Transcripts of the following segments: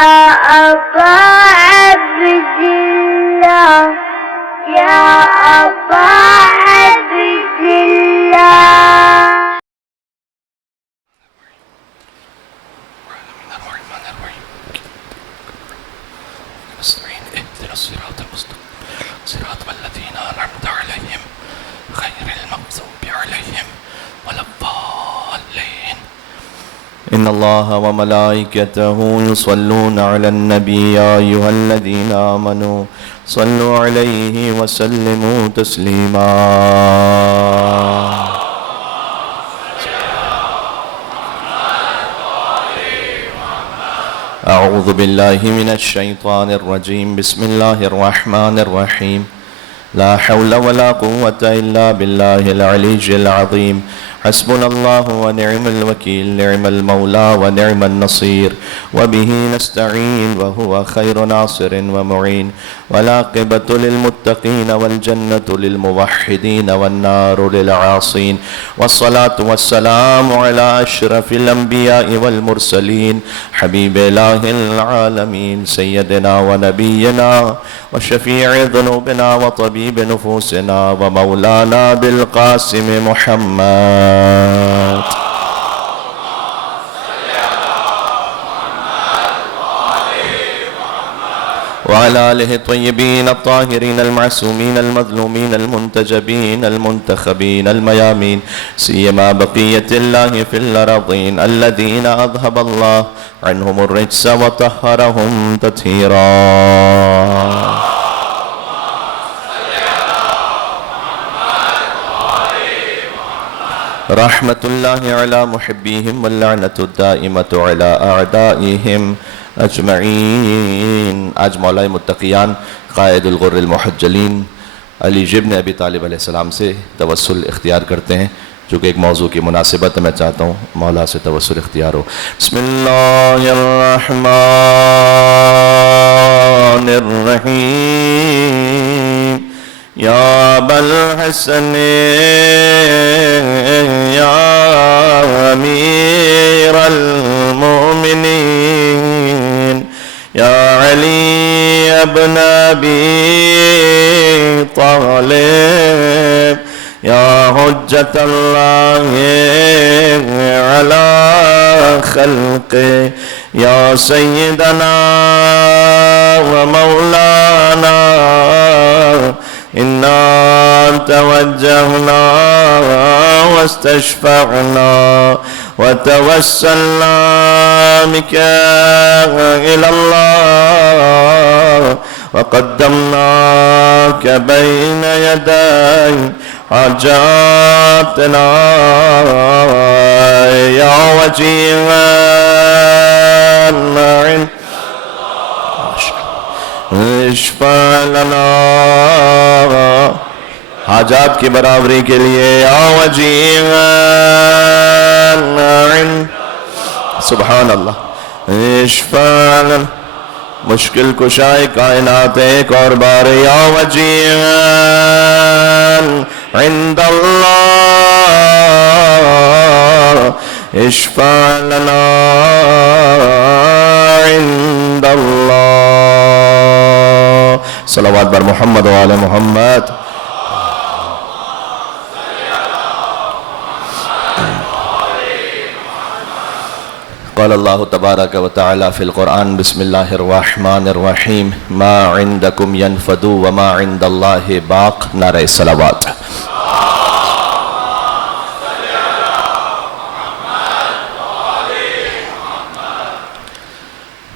أبا عبد الله يا أبا عبد الله. نستعين اهدنا الصراط المستقيم صراط الذين أنعمت عليهم غير المغضوب عليهم ولا الضالين. إن الله وملائكته يصلون على النبي يا أيها الذين آمنوا صلوا عليه وسلموا تسليما. أعوذ بالله من الشيطان الرجيم. بسم الله الرحمن الرحيم. لا حول ولا قوة إلا بالله العلي العظيم. حسبنا الله ونعم الوكيل. نعم المولى ونعم النصير. وبه نستعين وهو خير ناصر ومعين. والعاقبة للمتقين والجنة للموحدين والنار للعاصين. والصلاة والسلام على أشرف الأنبياء والمرسلين حبيب إله العالمين سيدنا ونبينا وشفيع ذنوبنا وطبيب نفوسنا ومولانا بالقاسم محمد وعلى آله الطيبين الطاهرين المعصومين المظلومين المنتجبين المنتخبين الميامين سيما بقية الله في الأرضين الذين أذهب الله عنهم الرجس وطهرهم تطهيرا. رحمة الله على محبيهم واللعنة الدائمة على أعدائهم اجمعین. آج مولا متقیان قائد الغر المحجلین علی ابن ابی طالب علیہ السلام سے توسل اختیار کرتے ہیں، چونکہ ایک موضوع کی مناسبت میں چاہتا ہوں مولا سے توسل اختیار ہو. بسم اللہ الرحمن الرحیم. یا ابا الحسن یا امیر المؤمنین یا علی ابن ابی طالب یا حجت اللہ علی خلقہ یا سیدنا و مولانا انا توجہنا واستشفعنا وتوسلنا بك إلى الله وقدمناك بين يدي حاجاتنا يا وجيها اشفع لنا حاجات کی برابری کے لیے یا وجیہا سبحان اللہ اشفع لنا مشکل کشائے کائنات ایک اور بار یا وجیہا عند اللہ اشفع لنا عند اللہ. صلوات بر محمد و آل محمد. قال اللہ تبارک و تعالی فی القرآن بسم اللہ الرحمن الرحیم. ما عندکم ینفد وما عند اللہ باق. نعرہ صلوات.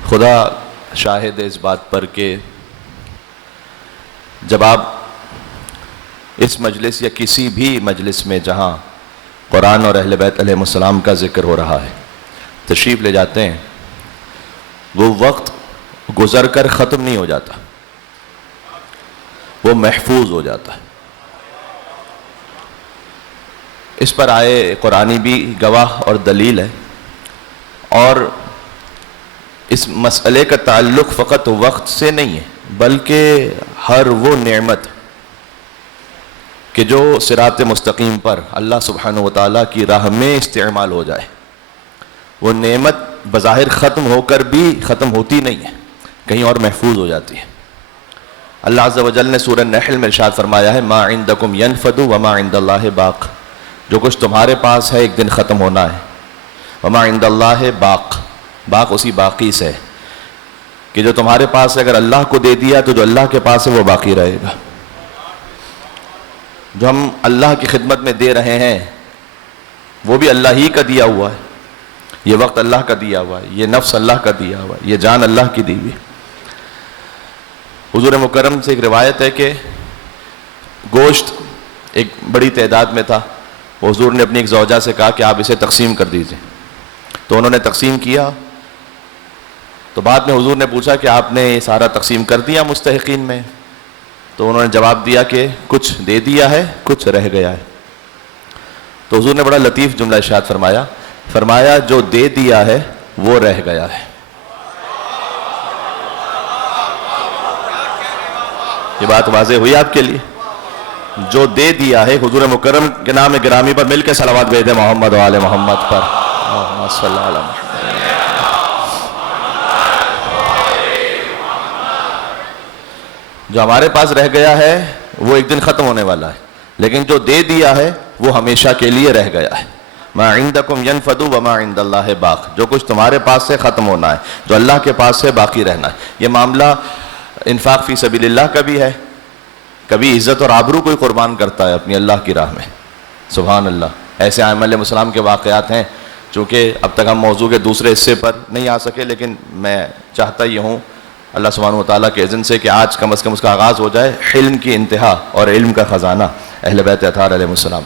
خدا شاہد ہے اس بات پر کہ جب آپ اس مجلس یا کسی بھی مجلس میں جہاں قرآن اور اہل بیت علیہ السلام کا ذکر ہو رہا ہے تشریف لے جاتے ہیں، وہ وقت گزر کر ختم نہیں ہو جاتا، وہ محفوظ ہو جاتا ہے. اس پر آئے قرآنی بھی گواہ اور دلیل ہے، اور اس مسئلے کا تعلق فقط وقت سے نہیں ہے بلکہ ہر وہ نعمت کہ جو صراط مستقیم پر اللہ سبحانہ و تعالیٰ کی راہ میں استعمال ہو جائے، وہ نعمت بظاہر ختم ہو کر بھی ختم ہوتی نہیں ہے، کہیں اور محفوظ ہو جاتی ہے۔ اللہ عز و جل نے سورہ نحل میں ارشاد فرمایا ہے ما عندکم ینفد وما عند اللہ باق، جو کچھ تمہارے پاس ہے ایک دن ختم ہونا ہے، وما عند اللہ باق، باق اسی باقی سے ہے کہ جو تمہارے پاس ہے اگر اللہ کو دے دیا تو جو اللہ کے پاس ہے وہ باقی رہے گا۔ جو ہم اللہ کی خدمت میں دے رہے ہیں وہ بھی اللہ ہی کا دیا ہوا ہے، یہ وقت اللہ کا دیا ہوا ہے، یہ نفس اللہ کا دیا ہوا ہے، یہ جان اللہ کی دی ہوئی۔ حضور مکرم سے ایک روایت ہے کہ گوشت ایک بڑی تعداد میں تھا، حضور نے اپنی ایک زوجہ سے کہا کہ آپ اسے تقسیم کر دیجئے، تو انہوں نے تقسیم کیا۔ تو بعد میں حضور نے پوچھا کہ آپ نے یہ سارا تقسیم کر دیا مستحقین میں؟ تو انہوں نے جواب دیا کہ کچھ دے دیا ہے، کچھ رہ گیا ہے۔ تو حضور نے بڑا لطیف جملہ ارشاد فرمایا جو دے دیا ہے وہ رہ گیا ہے۔ یہ بات واضح ہوئی آپ کے لیے؟ جو دے دیا ہے، حضور مکرم کے نام گرامی پر مل کے صلوات بھیج دیں محمد و آل محمد پر، اللہم صلی علی محمد۔ جو ہمارے پاس رہ گیا ہے وہ ایک دن ختم ہونے والا ہے، لیکن جو دے دیا ہے وہ ہمیشہ کے لیے رہ گیا ہے۔ ما عندکم ینفد وما عند اللہ باق، جو کچھ تمہارے پاس سے ختم ہونا ہے، جو اللہ کے پاس سے باقی رہنا ہے۔ یہ معاملہ انفاق فی سبیل اللہ کا بھی ہے، کبھی عزت اور آبرو کوئی قربان کرتا ہے اپنی اللہ کی راہ میں، سبحان اللہ۔ ایسے ائمہ علیہ السلام کے واقعات ہیں، چونکہ اب تک ہم موضوع کے دوسرے حصے پر نہیں آ سکے، لیکن میں چاہتا یہ ہوں اللہ سبحانہ وتعالیٰ کے اذن سے کہ آج کم از کم اس کا آغاز ہو جائے، حلم کی انتہا اور علم کا خزانہ اہل بیت اطہار علیہ السلام۔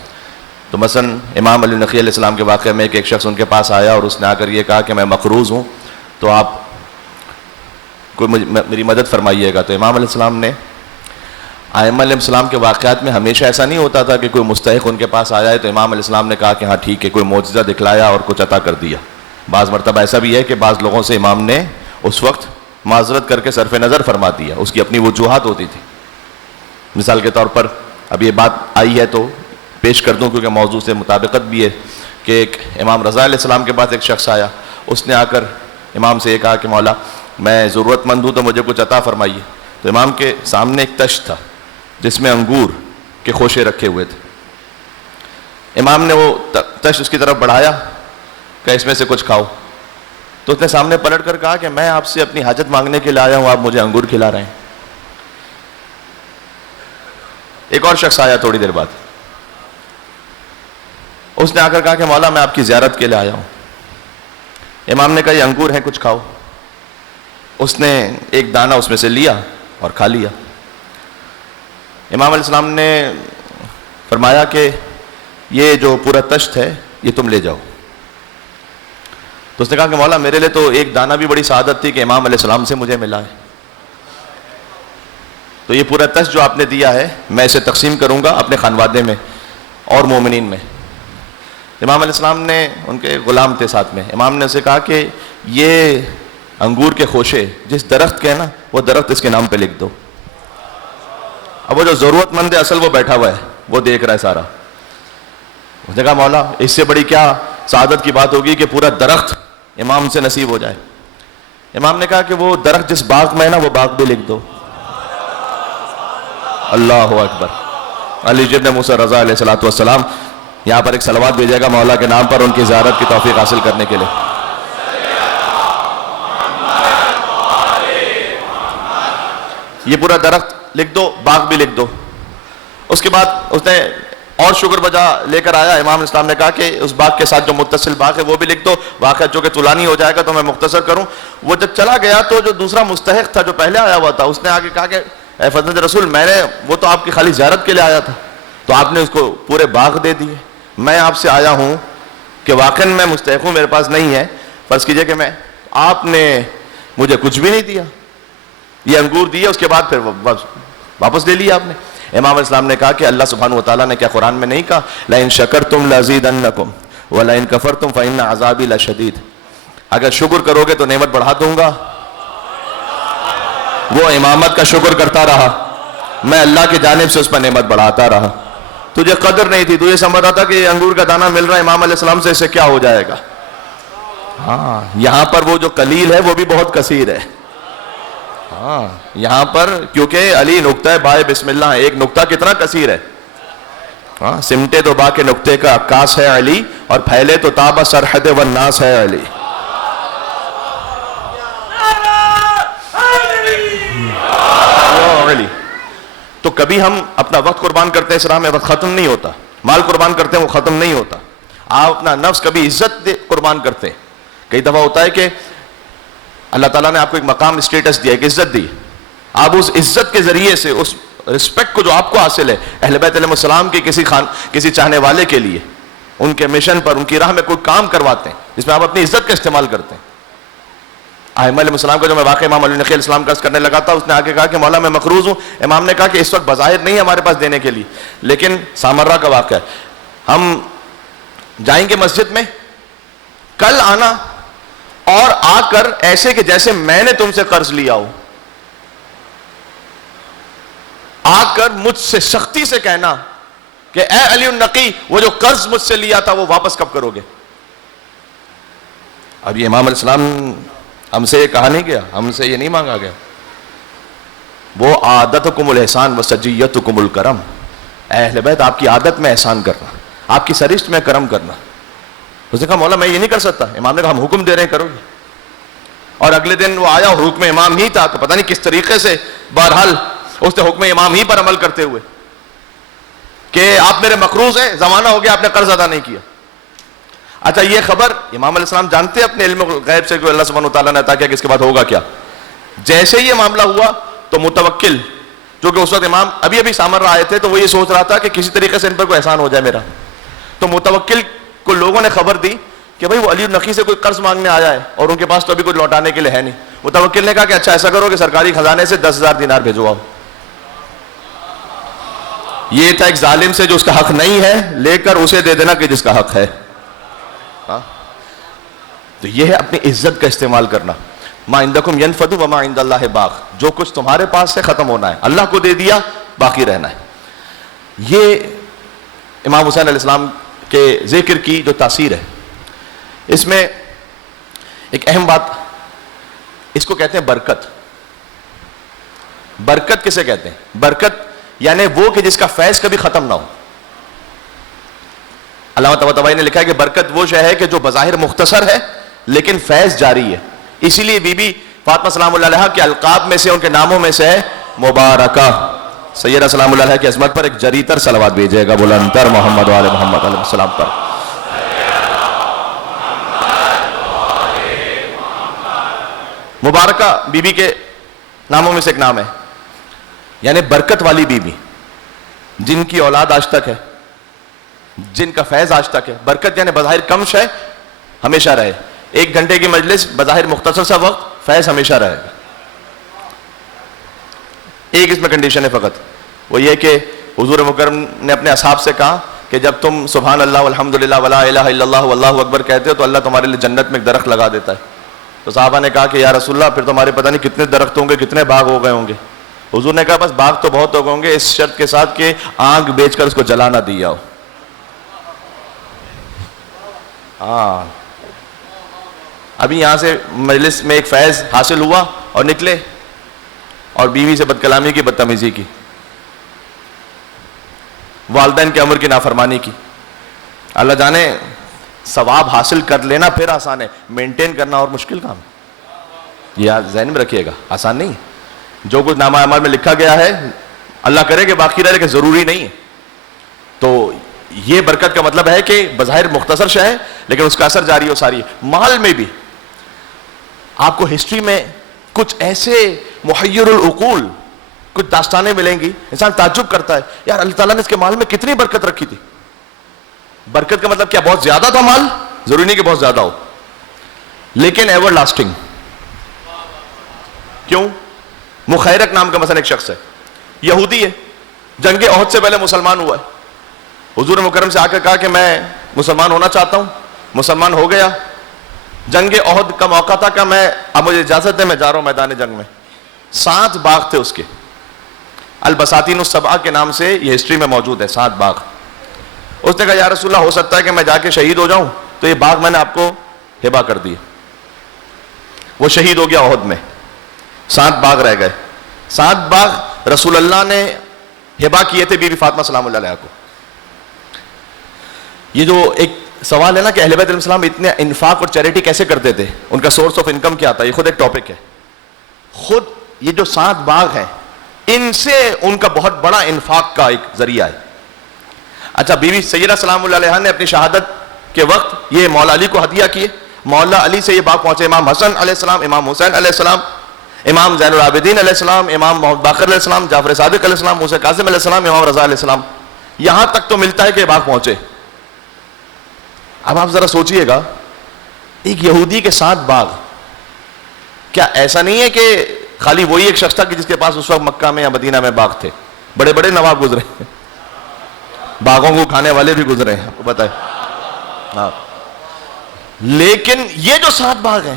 تو مثلا امام علی نقی علیہ السلام کے واقعے میں ایک شخص ان کے پاس آیا اور اس نے آ کر یہ کہا کہ میں مقروض ہوں، تو آپ کوئی میری مدد فرمائیے گا۔ تو امام علیہ السلام نے، ائمہ علیہ السلام کے واقعات میں ہمیشہ ایسا نہیں ہوتا تھا کہ کوئی مستحق ان کے پاس آیا ہے تو امام علیہ السلام نے کہا کہ ہاں ٹھیک ہے، کوئی معجزہ دکھلایا اور کچھ عطا کر دیا۔ بعض مرتبہ ایسا بھی ہے کہ بعض لوگوں سے امام نے اس وقت معذرت کر کے صرف نظر فرما دیا، اس کی اپنی وجوہات ہوتی تھی۔ مثال کے طور پر اب یہ بات آئی ہے تو پیش کر دوں کیونکہ موضوع سے مطابقت بھی ہے کہ ایک امام رضا علیہ السلام کے پاس ایک شخص آیا، اس نے آ کر امام سے یہ کہا کہ مولا میں ضرورت مند ہوں تو مجھے کچھ عطا فرمائیے۔ تو امام کے سامنے ایک تشت تھا جس میں انگور کے خوشے رکھے ہوئے تھے۔ امام نے وہ تشت اس کی طرف بڑھایا کہ اس میں سے کچھ کھاؤ، تو اس نے سامنے پلٹ کر کہا کہ میں آپ سے اپنی حاجت مانگنے کے لیے آیا ہوں، آپ مجھے انگور کھلا رہے ہیں۔ ایک اور شخص آیا تھوڑی دیر بعد، اس نے آ کر کہا کہ مولا میں آپ کی زیارت کے لیے آیا ہوں۔ امام نے کہا یہ انگور ہیں، کچھ کھاؤ۔ اس نے ایک دانہ اس میں سے لیا اور کھا لیا۔ امام علیہ السلام نے فرمایا کہ یہ جو پورا تشت ہے یہ تم لے جاؤ۔ تو اس نے کہا کہ مولا میرے لیے تو ایک دانہ بھی بڑی سعادت تھی کہ امام علیہ السلام سے مجھے ملا ہے، تو یہ پورا تشت جو آپ نے دیا ہے میں اسے تقسیم کروں گا اپنے خانوادے میں اور مومنین میں۔ امام علیہ السلام نے، ان کے غلام تھے ساتھ میں، امام نے اسے کہا کہ یہ انگور کے خوشے جس درخت کے ہیں نا وہ درخت اس کے نام پہ لکھ دو۔ اب وہ جو ضرورت مند ہے اصل وہ بیٹھا ہوا ہے، وہ دیکھ رہا ہے سارا۔ اس نے کہا مولا اس سے بڑی کیا سعادت کی بات ہوگی کہ پورا درخت امام سے نصیب ہو جائے۔ امام نے کہا کہ وہ درخت جس باغ میں ہے نا وہ باغ بھی لکھ دو۔ اللہ اکبر۔ علی ابن موسیٰ رضا علیہ السلام یہاں پر ایک صلوات بھیجے گا مولا کے نام پر ان کی زیارت کی توفیق حاصل کرنے کے لیے۔ یہ پورا درخت لکھ دو، باغ بھی لکھ دو۔ اس کے بعد اس نے اور شکر بجا لے کر آیا۔ امام اسلام نے کہا کہ اس باغ کے ساتھ جو متصل باغ ہے وہ بھی لکھ دو۔ واقعہ جو کہ طولانی ہو جائے گا تو میں مختصر کروں۔ وہ جب چلا گیا تو جو دوسرا مستحق تھا جو پہلے آیا ہوا تھا، اس نے آگے کہا کہ اے فضلت رسول وہ تو آپ کی خالی زیارت کے لیے آیا تھا، تو آپ نے اس کو پورے باغ دے دیے۔ میں آپ سے آیا ہوں کہ واقعاً میں مستحق ہوں، میرے پاس نہیں ہے، فرض کیجئے کہ میں، آپ نے مجھے کچھ بھی نہیں دیا، یہ انگور دیے اس کے بعد پھر واپس لے لیا آپ نے۔ امام اسلام نے کہا کہ اللہ سبحانہ وتعالیٰ نے کیا قرآن میں نہیں کہا لَإِن شَكَرْتُمْ لَأَزِيدَنَّكُمْ وَلَإِن كَفَرْتُمْ فَإِنَّ عَذَابِي لَشَدِيدٌ، اگر شکر کرو گے تو نعمت بڑھا دوں گا۔ وہ امامت کا شکر کرتا رہا، میں اللہ کی جانب سے اس پر نعمت بڑھاتا رہا۔ تجھے قدر نہیں تھی، تو یہ سمجھ رہا تھا کہ یہ انگور کا دانہ مل رہا ہے امام علیہ السلام سے، اس سے کیا ہو جائے گا۔ ہاں یہاں پر وہ جو قلیل ہے وہ بھی بہت کثیر ہے. ہاں یہاں پر کیونکہ علی نقطہ بائے بسم اللہ ہے, ایک نقطہ کتنا کثیر ہے. ہاں سمٹے تو با کے نقطے کا عکاس ہے علی, اور پھیلے تو تابہ سرحد والناس ہے علی. علی تو کبھی ہم اپنا وقت قربان کرتے ہیں اس راہ میں, وقت ختم نہیں ہوتا. مال قربان کرتے ہیں وہ ختم نہیں ہوتا. آپ اپنا نفس کبھی عزت قربان کرتے ہیں. کئی دفعہ ہوتا ہے کہ اللہ تعالیٰ نے آپ کو ایک مقام اسٹیٹس دیا, ایک عزت دی, آپ اس عزت کے ذریعے سے اس رسپیکٹ کو جو آپ کو حاصل ہے اہل بیت علیہ السلام کے کسی چاہنے والے کے لیے ان کے مشن پر ان کی راہ میں کوئی کام کرواتے ہیں جس میں آپ اپنی عزت کا استعمال کرتے ہیں. ائمہ علیہ السلام کا جو میں واقعہ امام علی نقی علیہ السلام کا کرنے لگا تھا, اس نے آگے کہا کہ مولا میں مقروض ہوں. امام نے کہا کہ اس وقت بظاہر نہیں ہے ہمارے پاس دینے کے لیے, لیکن سامرہ کا واقعہ ہے, ہم جائیں گے مسجد میں, کل آنا اور آ کر ایسے کہ جیسے میں نے تم سے قرض لیا ہو, آ کر مجھ سے سختی سے کہنا کہ اے علی النقی وہ جو قرض مجھ سے لیا تھا وہ واپس کب کرو گے. اب یہ امام علیہ السلام ہم سے یہ کہا نہیں گیا, ہم سے یہ نہیں مانگا گیا. وہ عادتکم الاحسان وسجیتکم الکرم, اہل بیت آپ کی عادت میں احسان کرنا, آپ کی سرشت میں کرم کرنا. اس نے کہا مولا میں یہ نہیں کر سکتا. امام نے کہا ہم حکم دے رہے ہیں کرو گے. اور اگلے دن وہ آیا اور حکم امام ہی تھا, تو پتہ نہیں کس طریقے سے بہرحال اس نے حکم امام ہی پر عمل کرتے ہوئے کہ آپ میرے مقروض ہیں, زمانہ ہو گیا آپ نے قرض ادا نہیں کیا. اچھا یہ خبر امام علیہ السلام جانتے اپنے علم غیب سے کہ اللہ سبحانہ وتعالیٰ نے عطا کیا کہ اس کے بعد ہوگا کیا. جیسے یہ معاملہ ہوا تو متوکل, جو کہ اس وقت امام ابھی سامر آئے تھے, تو وہ یہ سوچ رہا تھا کہ کسی طریقے سے ان پر کوئی احسان ہو جائے میرا. تو متوکل کو لوگوں نے خبر دی کہ بھائی وہ علی النقی سے کوئی قرض مانگنے آیا ہے اور ان کے پاس تو ابھی کچھ لوٹانے کے لیے ہے نہیں. متوکل نے کہا کہ اچھا ایسا کرو کہ سرکاری خزانے سے 10,000 دینار بھیجواؤ. یہ تھا ایک ظالم سے جو اس کا حق نہیں ہے لے کر اسے دے دینا کہ جس کا حق ہے. تو یہ ہے اپنی عزت کا استعمال کرنا. ما عندکم ینفد وما عند اللہ باق, جو کچھ تمہارے پاس ہے ختم ہونا ہے, اللہ کو دے دیا باقی رہنا ہے. یہ امام حسین علیہ السلام کے ذکر کی جو تاثیر ہے, اس میں ایک اہم بات, اس کو کہتے ہیں برکت. برکت کسے کہتے ہیں؟ برکت یعنی وہ کہ جس کا فیض کبھی ختم نہ ہو. علامہ طباطبائی نے لکھا ہے کہ برکت وہ شے ہے کہ جو بظاہر مختصر ہے لیکن فیض جاری ہے. اسی لیے بی بی فاطمہ سلام اللہ علیہ کے القاب میں سے, ان کے ناموں میں سے ہے مبارکہ. سیدہ سلام اللہ علیہ کی عظمت پر ایک جریتر صلوات بھیجیے گا بلندتر محمد وآل محمد علیہ السلام پر. مبارکہ بی بی کے ناموں میں سے ایک نام ہے, یعنی برکت والی بی بی, جن کی اولاد آج تک ہے, جن کا فیض آج تک ہے. برکت یعنی بظاہر کم شے ہمیشہ رہے, 1 گھنٹے کی مجلس بظاہر مختصر سا وقت, فیض ہمیشہ رہے گا. ایک اس میں کنڈیشن ہے فقط, وہ یہ کہ حضور مکرم نے اپنے اصحاب سے کہا کہ جب تم سبحان اللہ والحمدللہ ولا الہ الا اللہ واللہ اکبر کہتے ہو تو اللہ تمہارے لیے جنت میں ایک درخت لگا دیتا ہے. تو صحابہ نے کہا کہ یا رسول اللہ پھر تو ہمارے پتہ نہیں کتنے درخت ہوں گے, کتنے باغ ہو گئے ہوں گے. حضور نے کہا بس باغ تو بہت ہو گئے ہوں گے, اس شرط کے ساتھ کہ آگ بیچ کر اس کو جلا نہ دیا ہو. ہاں ابھی یہاں سے مجلس میں ایک فیض حاصل ہوا اور نکلے اور بیوی سے بد کلامی کی, بدتمیزی کی, والدین کے امر کی نافرمانی کی. اللہ جانے ثواب حاصل کر لینا پھر آسان ہے, مینٹین کرنا اور مشکل کام ہے. یہ ذہن میں رکھیے گا, آسان نہیں ہے. جو کچھ نامہ اعمال میں لکھا گیا ہے اللہ کرے کہ باقی رہے, لیکن ضروری نہیں ہے. تو یہ برکت کا مطلب ہے کہ بظاہر مختصر شے ہے لیکن اس کا اثر جاری و ساری ہے. مال میں بھی آپ کو ہسٹری میں کچھ ایسے محیر العقول کچھ داستانیں ملیں گی, انسان تعجب کرتا ہے یار اللہ تعالیٰ نے اس کے مال میں کتنی برکت رکھی تھی. برکت کا مطلب کیا بہت زیادہ تھا مال؟ ضروری نہیں کہ بہت زیادہ ہو, لیکن ایور لاسٹنگ. کیوں؟ مخیرق نام کا مثلا ایک شخص ہے, یہودی ہے, جنگ احد سے پہلے مسلمان ہوا ہے. حضور مکرم سے آ کر کہا کہ میں مسلمان ہونا چاہتا ہوں, مسلمان ہو گیا. جنگ احد کا موقع تھا کہ میں اب مجھے اجازت ہے میں جا رہا ہوں میدان جنگ میں. 7 باغ تھے اس کے, البساتین السبعہ کے نام سے یہ ہسٹری میں موجود ہے, 7 باغ. اس نے کہا یا رسول اللہ ہو سکتا ہے کہ میں جا کے شہید ہو جاؤں, تو یہ باغ میں نے آپ کو ہبہ کر دیے. وہ شہید ہو گیا احد میں. 7 باغ رہ گئے. 7 باغ رسول اللہ نے ہبا کیے تھے بی بی فاطمہ سلام اللہ علیہ کو. یہ جو ایک سوال ہے نا کہ اہل بیت علیہ السلام اتنے انفاق اور چیریٹی کیسے کرتے تھے, ان کا سورس آف انکم کیا تھا, یہ خود ایک ٹاپک ہے. خود یہ جو 7 باغ ہیں ان سے ان کا بہت بڑا انفاق کا ایک ذریعہ ہے. اچھا, بی بی سیدہ سلام اللہ علیہ نے اپنی شہادت کے وقت یہ مولا علی کو ہدیہ کیے. مولا علی سے یہ باغ پہنچے امام حسن علیہ السلام, امام حسین علیہ السلام, امام زین العابدین علیہ السلام, امام محمد باقر علیہ السلام, جعفر صادق علیہ السلام, موسیٰ کاظم علیہ السلام, امام رضا علیہ السلام. یہاں تک تو ملتا ہے کہ یہ باغ پہنچے. اب آپ ذرا سوچئے گا, ایک یہودی کے 7 باغ, کیا ایسا نہیں ہے کہ خالی وہی ایک شخص تھا کہ جس کے پاس اس وقت مکہ میں یا مدینہ میں باغ تھے؟ بڑے بڑے نواب گزرے, باغوں کو کھانے والے بھی گزرے ہیں, آپ کو پتہ ہے. ہاں, لیکن یہ جو 7 باغ ہیں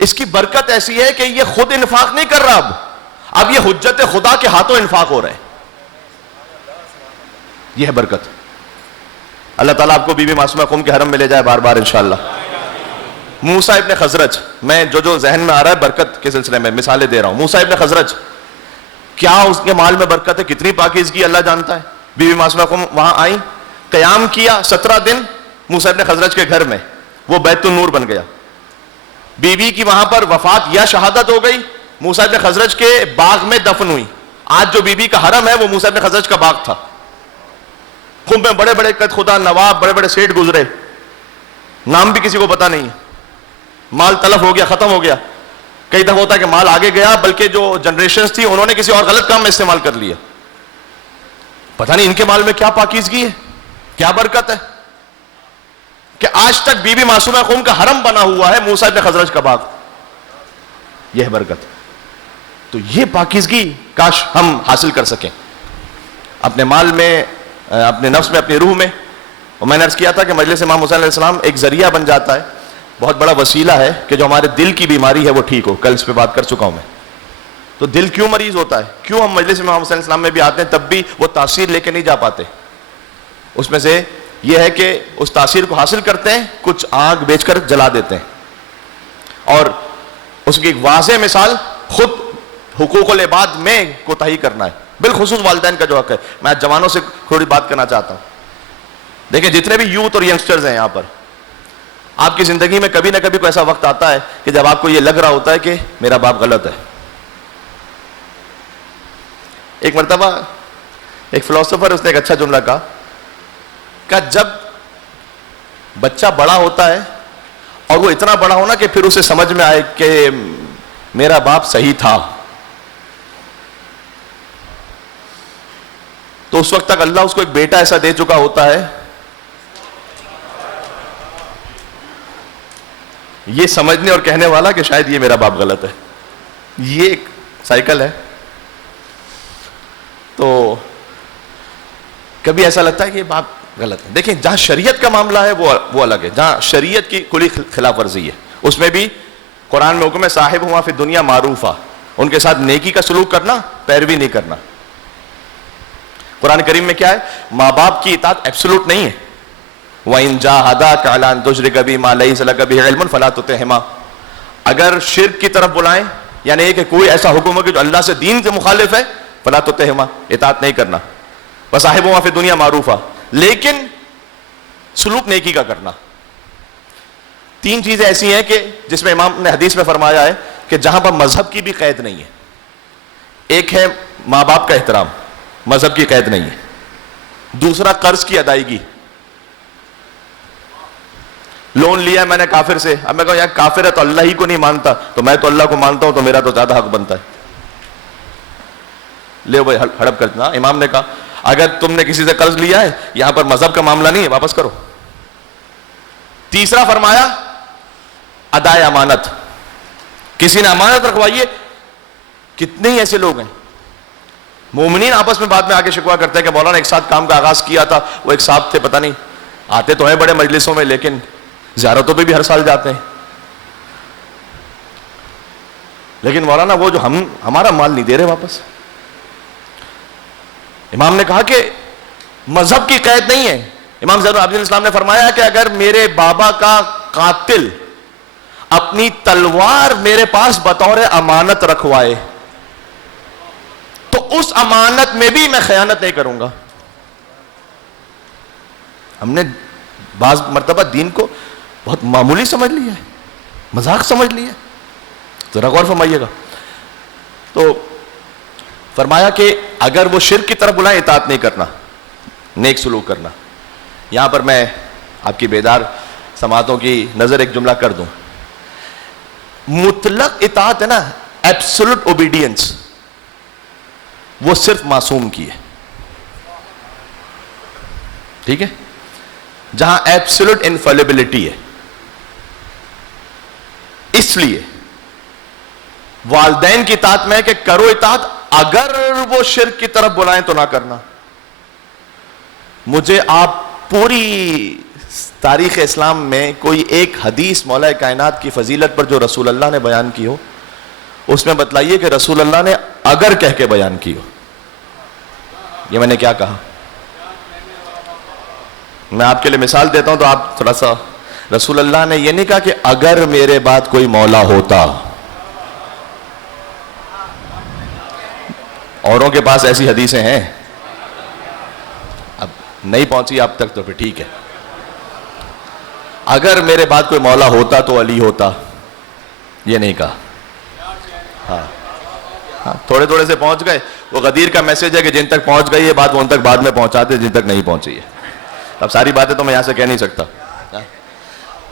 اس کی برکت ایسی ہے کہ یہ خود انفاق نہیں کر رہا, اب یہ حجت خدا کے ہاتھوں انفاق ہو رہے ہیں. یہ ہے برکت. اللہ تعالیٰ آپ کو بی بی معصومہ قم کے حرم میں لے جائے بار بار انشاءاللہ. موسیٰ ابن خزرج, میں جو ذہن میں آ رہا ہے برکت کے سلسلے میں مثالیں دے رہا ہوں. موسیٰ ابن خزرج, کیا اس کے مال میں برکت ہے, کتنی پاکیزگی اللہ جانتا ہے. بی بی معصومہ قم وہاں آئیں, قیام کیا 17 دن موسیٰ ابن خزرج کے گھر میں, وہ بیت النور بن گیا. بی بی کی وہاں پر وفات یا شہادت ہو گئی, موسیٰ ابن خزرج کے باغ میں دفن ہوئی. آج جو بی بی کا حرم ہے وہ موسیٰ ابن خزرج کا باغ تھا. قم میں بڑے بڑے قد خدا نواب, بڑے بڑے سیٹ گزرے, نام بھی کسی کو پتا نہیں ہے. مال تلف ہو گیا, ختم ہو گیا. کئی دفعہ ہوتا ہے کہ مال آگے گیا, بلکہ جو جنریشنز تھی انہوں نے کسی اور غلط کام میں استعمال کر لیا. پتہ نہیں ان کے مال میں کیا پاکیزگی ہے, کیا برکت ہے کہ آج تک بی بی معصومہ قم کا حرم بنا ہوا ہے موسیٰ ابن خزرج کا باغ. یہ ہے برکت. تو یہ پاکیزگی کاش ہم حاصل کر سکیں اپنے مال میں, اپنے نفس میں, اپنی روح میں. اور میں نے عرض کیا تھا کہ مجلس امام حسین علیہ السلام ایک ذریعہ بن جاتا ہے, بہت بڑا وسیلہ ہے کہ جو ہمارے دل کی بیماری ہے وہ ٹھیک ہو. کل اس پہ بات کر چکا ہوں میں. تو دل کیوں مریض ہوتا ہے, کیوں ہم مجلس امام حسین علیہ السلام میں بھی آتے ہیں تب بھی وہ تاثیر لے کے نہیں جا پاتے؟ اس میں سے یہ ہے کہ اس تاثیر کو حاصل کرتے ہیں, کچھ آگ بیچ کر جلا دیتے ہیں. اور اس کی ایک واضح مثال خود حقوق العباد میں کوتاہی کرنا ہے, بالخصوص والدین کا جو حق ہے. میں آج جوانوں سے تھوڑی بات کرنا چاہتا ہوں. دیکھیں جتنے بھی یوتھ اور ینگسٹرز ہیں یہاں پر, آپ کی زندگی میں کبھی نہ کبھی کوئی ایسا وقت آتا ہے کہ جب آپ کو یہ لگ رہا ہوتا ہے کہ میرا باپ غلط ہے. ایک مرتبہ ایک فلسفر, اس نے ایک اچھا جملہ کہا کہ جب بچہ بڑا ہوتا ہے اور وہ اتنا بڑا ہونا کہ پھر اسے سمجھ میں آئے کہ میرا باپ صحیح تھا, تو اس وقت تک اللہ اس کو ایک بیٹا ایسا دے چکا ہوتا ہے یہ سمجھنے اور کہنے والا کہ شاید یہ میرا باپ غلط ہے. یہ ایک سائیکل ہے. تو کبھی ایسا لگتا ہے کہ یہ باپ غلط ہے. دیکھیں جہاں شریعت کا معاملہ ہے وہ الگ ہے, جہاں شریعت کی کھلی خلاف ورزی ہے اس میں بھی قرآن میں حکم ہے صاحب ہوا فی دنیا معروفہ, ان کے ساتھ نیکی کا سلوک کرنا, پیروی نہیں کرنا. قرآن کریم میں کیا ہے, ماں باپ کی اطاعت ایبسولوٹ نہیں ہے. وَإِن جَاهَدَاكَ عَلَىٰ أَن تُشْرِكَ بِي مَا لَيْسَ لَكَ بِهِ عِلْمٌ فَلَا تُطِعْهُمَا, اگر شرک کی طرف بلائیں یعنی کہ کوئی ایسا حکم ہو کہ جو اللہ سے دین سے مخالف ہے, فَلَا تُطِعْهُمَا, اطاعت نہیں کرنا. وَصَاحِبُهُمَا فِي الدُّنْيَا مَعْرُوفًا, لیکن سلوک نیکی کا کرنا. 3 چیزیں ایسی ہیں کہ جس میں امام نے حدیث میں فرمایا ہے کہ جہاں پر مذہب کی بھی قید نہیں ہے. ایک ہے ماں باپ کا احترام, مذہب کی قید نہیں ہے. دوسرا قرض کی ادائیگی. لون لیا میں نے کافر سے, اب میں کہوں یار کافر ہے تو اللہ ہی کو نہیں مانتا, تو میں تو اللہ کو مانتا ہوں تو میرا تو زیادہ حق بنتا ہے. لے بھائی ہڑپ کرنا. امام نے کہا اگر تم نے کسی سے قرض لیا ہے, یہاں پر مذہب کا معاملہ نہیں ہے, واپس کرو. تیسرا فرمایا ادائے امانت. کسی نے امانت رکھوائیے. کتنے ہی ایسے لوگ ہیں مومنین آپس میں بعد میں آگے شکوا کرتے ہیں کہ مولانا ایک ساتھ کام کا آغاز کیا تھا, وہ ایک صاحب تھے, پتہ نہیں آتے تو ہیں بڑے مجلسوں میں لیکن زیارتوں پہ بھی ہر سال جاتے ہیں, لیکن مولانا وہ جو ہمارا مال نہیں دے رہے واپس. امام نے کہا کہ مذہب کی قید نہیں ہے. امام زین العابدین اسلام نے فرمایا کہ اگر میرے بابا کا قاتل اپنی تلوار میرے پاس بطور امانت رکھوائے تو اس امانت میں بھی میں خیانت نہیں کروں گا. ہم نے بعض مرتبہ دین کو بہت معمولی سمجھ لیا ہے, مذاق سمجھ لیا ہے. ذرا غور فرمائیے گا. تو فرمایا کہ اگر وہ شرک کی طرف بلائیں اطاعت نہیں کرنا, نیک سلوک کرنا. یہاں پر میں آپ کی بیدار سماعتوں کی نظر ایک جملہ کر دوں. مطلق اطاعت ہے نا, ایبسولوٹ اوبیڈینس, وہ صرف معصوم کی ہے. ٹھیک ہے, جہاں ایبسولوٹ انفیلیبلٹی ہے. اس لیے والدین کی اطاعت میں ہے کہ کرو اطاعت, اگر وہ شرک کی طرف بلائیں تو نہ کرنا. مجھے آپ پوری تاریخ اسلام میں کوئی ایک حدیث مولا کائنات کی فضیلت پر جو رسول اللہ نے بیان کی ہو, اس میں بتلائیے کہ رسول اللہ نے اگر کہہ کے بیان کی ہو. یہ میں نے کیا کہا؟ میں آپ کے لیے مثال دیتا ہوں تو آپ تھوڑا سا. رسول اللہ نے یہ نہیں کہا کہ اگر میرے بعد کوئی مولا ہوتا. اوروں کے پاس ایسی حدیثیں ہیں, اب نہیں پہنچی آپ تک تو پھر ٹھیک ہے. اگر میرے بعد کوئی مولا ہوتا تو علی ہوتا, یہ نہیں کہا. ہاں تھوڑے تھوڑے سے پہنچ گئے. وہ غدیر کا میسج ہے کہ جن تک پہنچ گئی یہ بات وہ ان تک بعد میں پہنچاتے جن تک نہیں پہنچی ہے. اب ساری باتیں تو میں یہاں سے کہہ نہیں سکتا.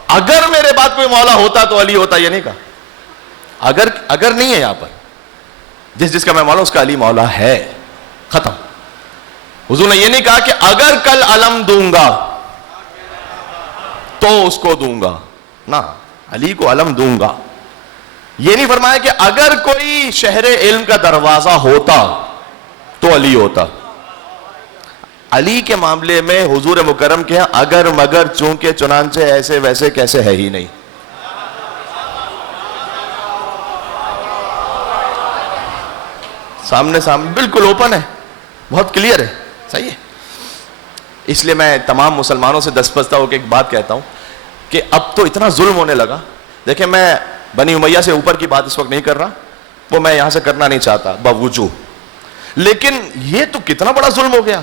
اگر میرے بعد کوئی مولا ہوتا تو علی ہوتا, یہ نہیں کہا. اگر نہیں ہے یہاں پر, جس کا میں مولا اس کا علی مولا ہے, ختم. حضور نے یہ نہیں کہا کہ اگر کل علم دوں گا تو اس کو دوں گا, نہ, علی کو علم دوں گا. یہ نہیں فرمایا کہ اگر کوئی شہر علم کا دروازہ ہوتا تو علی ہوتا. علی کے معاملے میں حضور مکرم کے اگر مگر چونکہ چنانچہ ایسے ویسے کیسے ہے ہی نہیں. سامنے بالکل اوپن ہے, بہت کلیئر ہے. صحیح ہے. اس لیے میں تمام مسلمانوں سے دستبستہ ہو کے ایک بات کہتا ہوں کہ اب تو اتنا ظلم ہونے لگا. دیکھیں, میں بنی امیہ سے اوپر کی بات اس وقت نہیں کر رہا, وہ میں یہاں سے کرنا نہیں چاہتا باوجود, لیکن یہ تو کتنا بڑا ظلم ہو گیا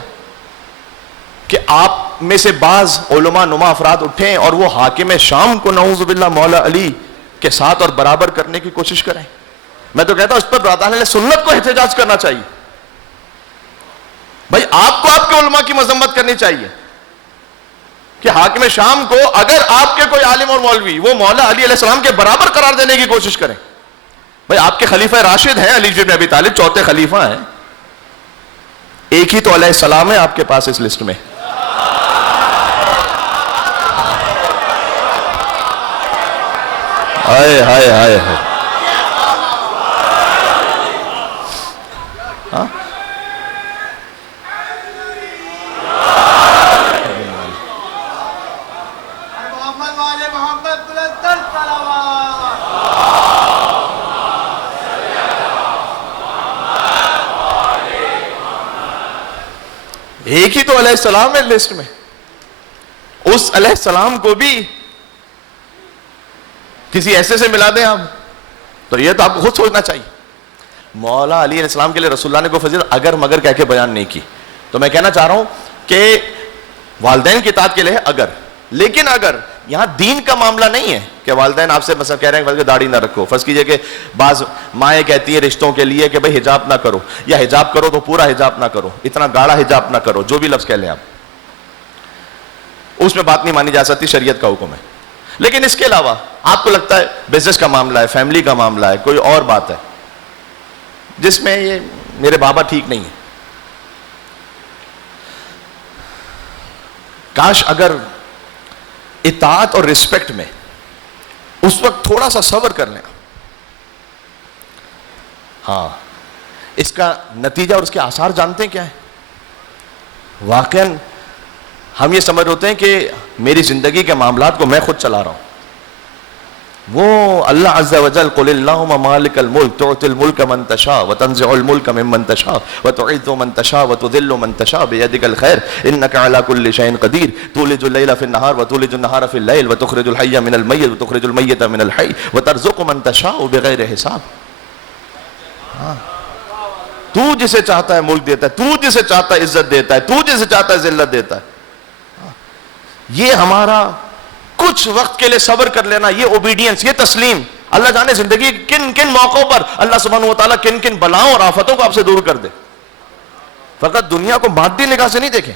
کہ آپ میں سے بعض علماء نما افراد اٹھیں اور وہ حاکم شام کو نعوذ باللہ مولا علی کے ساتھ اور برابر کرنے کی کوشش کریں. میں تو کہتا ہوں اس پر برادران اہل سنت کو احتجاج کرنا چاہیے. بھائی آپ کو آپ کے علماء کی مذمت کرنی چاہیے کہ حاکم شام کو اگر آپ کے کوئی عالم اور مولوی وہ مولا علی علیہ السلام کے برابر قرار دینے کی کوشش کریں. بھائی آپ کے خلیفہ راشد ہیں علی بن ابی طالب, چوتھے خلیفہ ہیں. ایک ہی تو علیہ السلام ہے آپ کے پاس اس لسٹ میں. ہائے ہائے ہائے ہائے. ایک ہی تو علیہ السلام ہے لسٹ میں. اس علیہ السلام کو بھی کسی ایسے سے ملا دیں آپ, تو یہ تو آپ کو خود سوچنا چاہیے. مولا علی علیہ السلام کے لیے رسول اللہ نے کوئی فضیلت اگر مگر کہہ کے بیان نہیں کی. تو میں کہنا چاہ رہا ہوں کہ والدین کی اطاعت کے لیے اگر, لیکن اگر یہاں دین کا معاملہ نہیں ہے کہ والدین آپ سے مثلا کہہ رہے ہیں کہ داڑھی نہ رکھو. فرض کیجئے کہ بعض مائیں کہتی ہیں رشتوں کے لیے کہ بھئی حجاب نہ کرو, یا حجاب کرو تو پورا حجاب نہ کرو, اتنا گاڑا حجاب نہ کرو, جو بھی لفظ کہہ لیں آپ, اس میں بات نہیں مانی جا سکتی, شریعت کا حکم ہے. لیکن اس کے علاوہ آپ کو لگتا ہے بزنس کا معاملہ ہے, فیملی کا معاملہ ہے, کوئی اور بات ہے جس میں یہ میرے بابا ٹھیک نہیں ہے, کاش اگر اطاعت اور رسپیکٹ میں اس وقت تھوڑا سا صبر کر لیں. ہاں, اس کا نتیجہ اور اس کے آثار جانتے ہیں کیا ہے؟ واقعاً ہم یہ سمجھ ہوتے ہیں کہ میری زندگی کے معاملات کو میں خود چلا رہا ہوں, وہ اللہ عز و جل قل اللہم مالک الملک تؤتی الملک من تشاء وتنزع الملک ممن تشاء وتعز من تشاء وتذل من تشاء بیدک الخیر انک علی کل شیء قدیر تولج اللیل فی النہار وتولج النہار فی اللیل وتخرج الحی من المیت وتخرج المیت من الحی وترزق من تشاء بغیر حساب. تو جسے چاہتا ہے ملک دیتا ہے, تو جسے چاہتا ہے عزت دیتا ہے, تو جسے چاہتا ہے ذلت دیتا ہے. یہ ہمارا کچھ وقت کے لیے صبر کر لینا, یہ اوبیڈینس, یہ تسلیم. اللہ جانے زندگی کن کن موقعوں پر اللہ سبحانہ و تعالیٰ کن کن بلاؤں اور آفتوں کو آپ سے دور کر دے. فقط دنیا کو مادی نگاہ سے نہیں دیکھیں.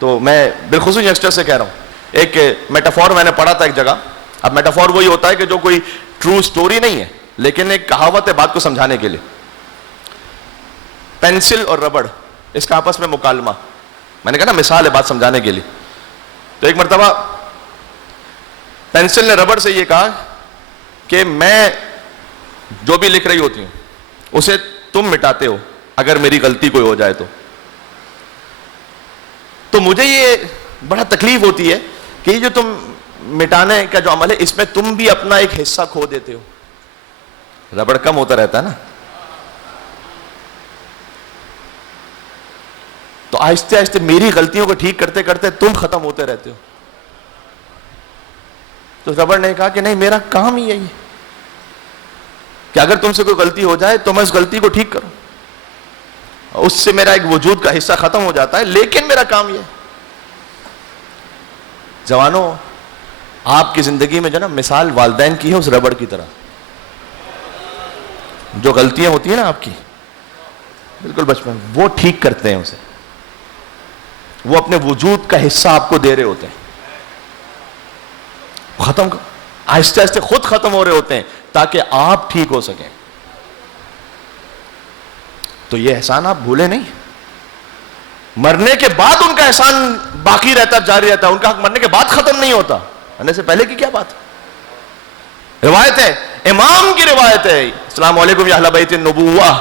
تو میں بالخصوص یگسٹر سے کہہ رہا ہوں, ایک میٹافور میں نے پڑھا تھا ایک جگہ. اب میٹافور وہی ہوتا ہے کہ جو کوئی ٹرو سٹوری نہیں ہے لیکن ایک کہاوت ہے بات کو سمجھانے کے لیے. پینسل اور ربڑ, اس کا آپس میں مکالمہ. میں نے کہا نا مثال ہے بات سمجھانے کے لیے. تو ایک مرتبہ پینسل نے ربڑ سے یہ کہا کہ میں جو بھی لکھ رہی ہوتی ہوں اسے تم مٹاتے ہو اگر میری غلطی کوئی ہو جائے تو مجھے یہ بڑا تکلیف ہوتی ہے کہ یہ جو تم مٹانے کا جو عمل ہے اس میں تم بھی اپنا ایک حصہ کھو دیتے ہو. ربڑ کم ہوتا رہتا ہے نا. تو آہستہ آہستہ میری غلطیوں کو ٹھیک کرتے کرتے تم ختم ہوتے رہتے ہو. تو ربڑ نے کہا کہ نہیں, میرا کام ہی یہی ہے کہ اگر تم سے کوئی غلطی ہو جائے تو میں اس غلطی کو ٹھیک کروں. اس سے میرا ایک وجود کا حصہ ختم ہو جاتا ہے لیکن میرا کام یہ ہے. جوانوں, آپ کی زندگی میں جو نا مثال والدین کی ہے اس ربڑ کی طرح. جو غلطیاں ہوتی ہیں نا آپ کی بالکل بچپن, وہ ٹھیک کرتے ہیں اسے. وہ اپنے وجود کا حصہ آپ کو دے رہے ہوتے ہیں. ختم آہستہ آہستہ خود ختم ہو رہے ہوتے ہیں تاکہ آپ ٹھیک ہو سکیں. تو یہ احسان آپ بھولے نہیں. مرنے کے بعد ان کا احسان باقی رہتا, جاری رہتا ہے. ان کا حق مرنے کے بعد ختم نہیں ہوتا. مرنے سے پہلے کی کیا بات ہے؟ روایت ہے, امام کی روایت ہے, السلام علیکم یا اہل بیت النبوہ,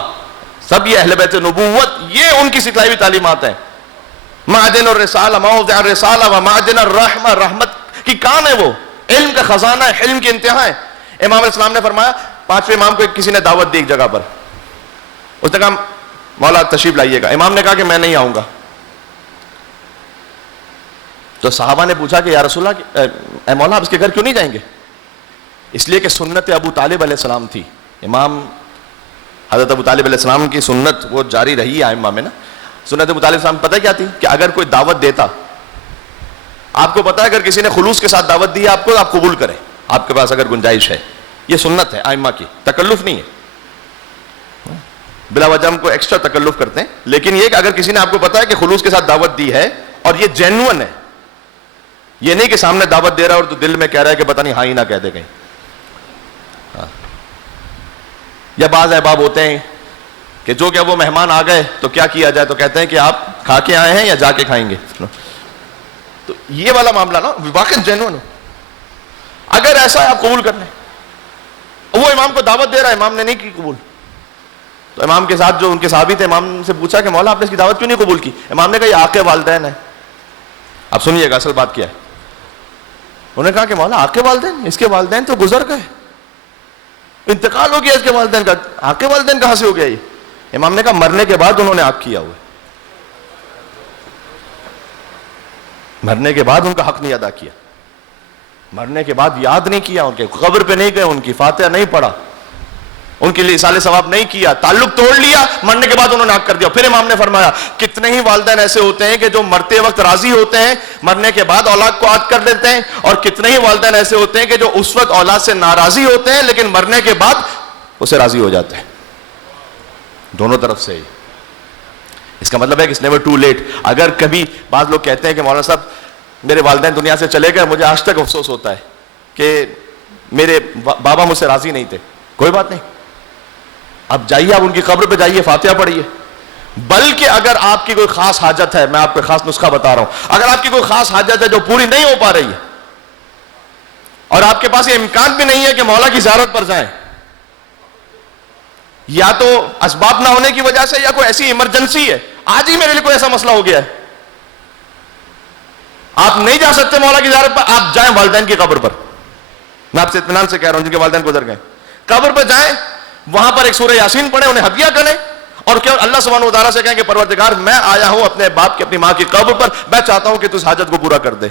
سب یہ اہل بیت نبوت, یہ ان کی سکھلائی ہوئی تعلیمات ہیں. معدن الرسالہ, موضع الرسالہ و معدن الرحمہ, رحمت کی کان ہے وہ, علم کا خزانہ ہے, علم کی انتہا ہے. امام علیہ السلام نے فرمایا, پانچویں امام کو کسی نے دعوت دی ایک جگہ پر. اس نے کہا مولا تشریف لائیے گا. امام نے کہا کہ میں نہیں آؤں گا. تو صحابہ نے پوچھا کہ یا رسول اللہ, اے مولا آپ اس کے گھر کیوں نہیں جائیں گے؟ اس لیے کہ سنت ابو طالب علیہ السلام تھی. امام حضرت ابو طالب علیہ السلام کی سنت وہ جاری رہی ہے ائمہ میں نا. سنت ابو طالب السلام پتہ کیا تھی کہ اگر کوئی دعوت دیتا, آپ کو پتا ہے اگر کسی نے خلوص کے ساتھ دعوت دی آپ کو, آپ قبول کریں, آپ کے پاس اگر گنجائش ہے. یہ سنت ہے ائمہ کی, تکلف نہیں ہے. بلا وجہ ہم کو ایکسٹرا تکلف کرتے ہیں, لیکن یہ کہ اگر کسی نے آپ کو پتا ہے کہ خلوص کے ساتھ دعوت دی ہے اور یہ جینوئن ہے, یہ نہیں کہ سامنے دعوت دے رہا ہے اور تو دل میں کہہ رہا ہے کہ پتہ نہیں ہاں ہی نہ کہہ دے کہیں. یا بعض احباب ہوتے ہیں کہ جو کہ وہ مہمان آ گئے تو کیا کیا جائے, تو کہتے ہیں کہ آپ کھا کے آئے ہیں یا جا کے کھائیں گے. تو یہ والا معاملہ نا واقعی جینوئن ہو. اگر ایسا ہے آپ قبول کر لیں. وہ امام کو دعوت دے رہا ہے, امام نے نہیں کی قبول. تو امام کے ساتھ جو ان کے صحابی تھے, امام سے پوچھا کہ مولا آپ نے اس کی دعوت کیوں نہیں قبول کی؟ امام نے کہا یہ آق والدین ہے. اب سنیے گا اصل بات کیا ہے. انہوں نے کہا کہ مولا آق والدین, اس کے والدین تو گزر گئے, انتقال ہو گیا اس کے والدین کا, آق والدین کہاں سے ہو گیا یہ؟ امام نے کہا مرنے کے بعد انہوں نے آق کیا ہوا ہے, مرنے کے بعد ان کا حق نہیں ادا کیا, مرنے کے بعد یاد نہیں کیا, ان کے قبر پہ نہیں گئے, ان کی فاتحہ نہیں پڑھا, ان کے لیے اصال ثواب نہیں کیا, تعلق توڑ لیا, مرنے کے بعد انہوں نے حق کر دیا. پھر امام نے فرمایا کتنے ہی والدین ایسے ہوتے ہیں کہ جو مرتے وقت راضی ہوتے ہیں, مرنے کے بعد اولاد کو عاد کر لیتے ہیں, اور کتنے ہی والدین ایسے ہوتے ہیں کہ جو اس وقت اولاد سے ناراضی ہوتے ہیں لیکن مرنے کے بعد اسے راضی ہو جاتے ہیں. دونوں طرف سے ہی. اس کا مطلب ہے کہ it's never too late. اگر کبھی بعض لوگ کہتے ہیں کہ مولانا صاحب میرے والدین دنیا سے چلے گئے, مجھے آج تک افسوس ہوتا ہے کہ میرے بابا مجھ سے راضی نہیں تھے, کوئی بات نہیں, اب جائیے, آپ ان کی قبر پہ جائیے, فاتحہ پڑھیے. بلکہ اگر آپ کی کوئی خاص حاجت ہے, میں آپ کو خاص نسخہ بتا رہا ہوں, اگر آپ کی کوئی خاص حاجت ہے جو پوری نہیں ہو پا رہی ہے اور آپ کے پاس یہ امکان بھی نہیں ہے کہ مولا کی زیارت پر جائیں, یا تو اسباب نہ ہونے کی وجہ سے یا کوئی ایسی ایمرجنسی ہے, آج ہی میرے لیے کوئی ایسا مسئلہ ہو گیا ہے, آپ نہیں جا سکتے مولا کی زیارت پر, آپ جائیں والدین کی قبر پر. میں آپ سے اطمینان سے کہہ رہا ہوں جن کے والدین گزر گئے, قبر پہ جائیں, وہاں پر ایک سورہ یاسین پڑھیں, انہیں ہدیہ کریں, اور کیا اللہ سبحانہ و تعالیٰ سے کہیں کہ پروردگار میں آیا ہوں اپنے باپ کی اپنی ماں کی قبر پر, میں چاہتا ہوں کہ تو اس حاجت کو پورا کر دے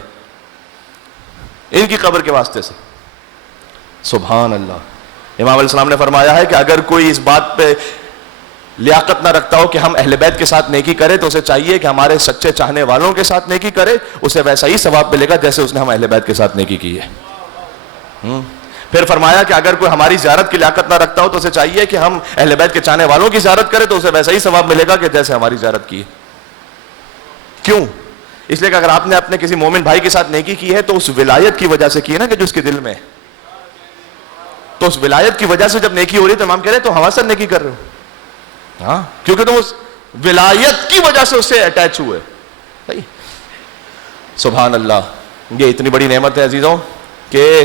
ان کی قبر کے واسطے سے. سبحان اللہ. امام علیہ السلام نے فرمایا ہے کہ اگر کوئی اس بات پہ لیاقت نہ رکھتا ہو کہ ہم اہل بیت کے ساتھ نیکی کرے, تو اسے چاہیے کہ ہمارے سچے چاہنے والوں کے ساتھ نیکی کرے, اسے ویسا ہی ثواب ملے گا جیسے اس نے ہم اہل بیت کے ساتھ نیکی کی ہے. پھر فرمایا کہ اگر کوئی ہماری زیارت کی لیاقت نہ رکھتا ہو تو اسے چاہیے کہ ہم اہل بیت کے چاہنے والوں کی زیارت کرے, تو اسے ویسا ہی ثواب ملے گا کہ جیسے ہماری زیارت کی ہے. کیوں؟ اس لیے کہ اگر آپ نے اپنے کسی مومن بھائی کے ساتھ نیکی کی ہے تو اس ولایت کی وجہ سے کی ہے نا, کہ جو اس کے دل میں ہے. تو اس ولایت کی وجہ سے جب نیکی ہو رہی ہے تو امام کہہ رہے تو ہمارے ساتھ نیکی کر رہے ہو, ہاں, کیونکہ تم اس ولایت کی وجہ سے اس سے اٹیچ ہوئے. صحیح. سبحان اللہ. یہ اتنی بڑی نعمت ہے عزیزوں کہ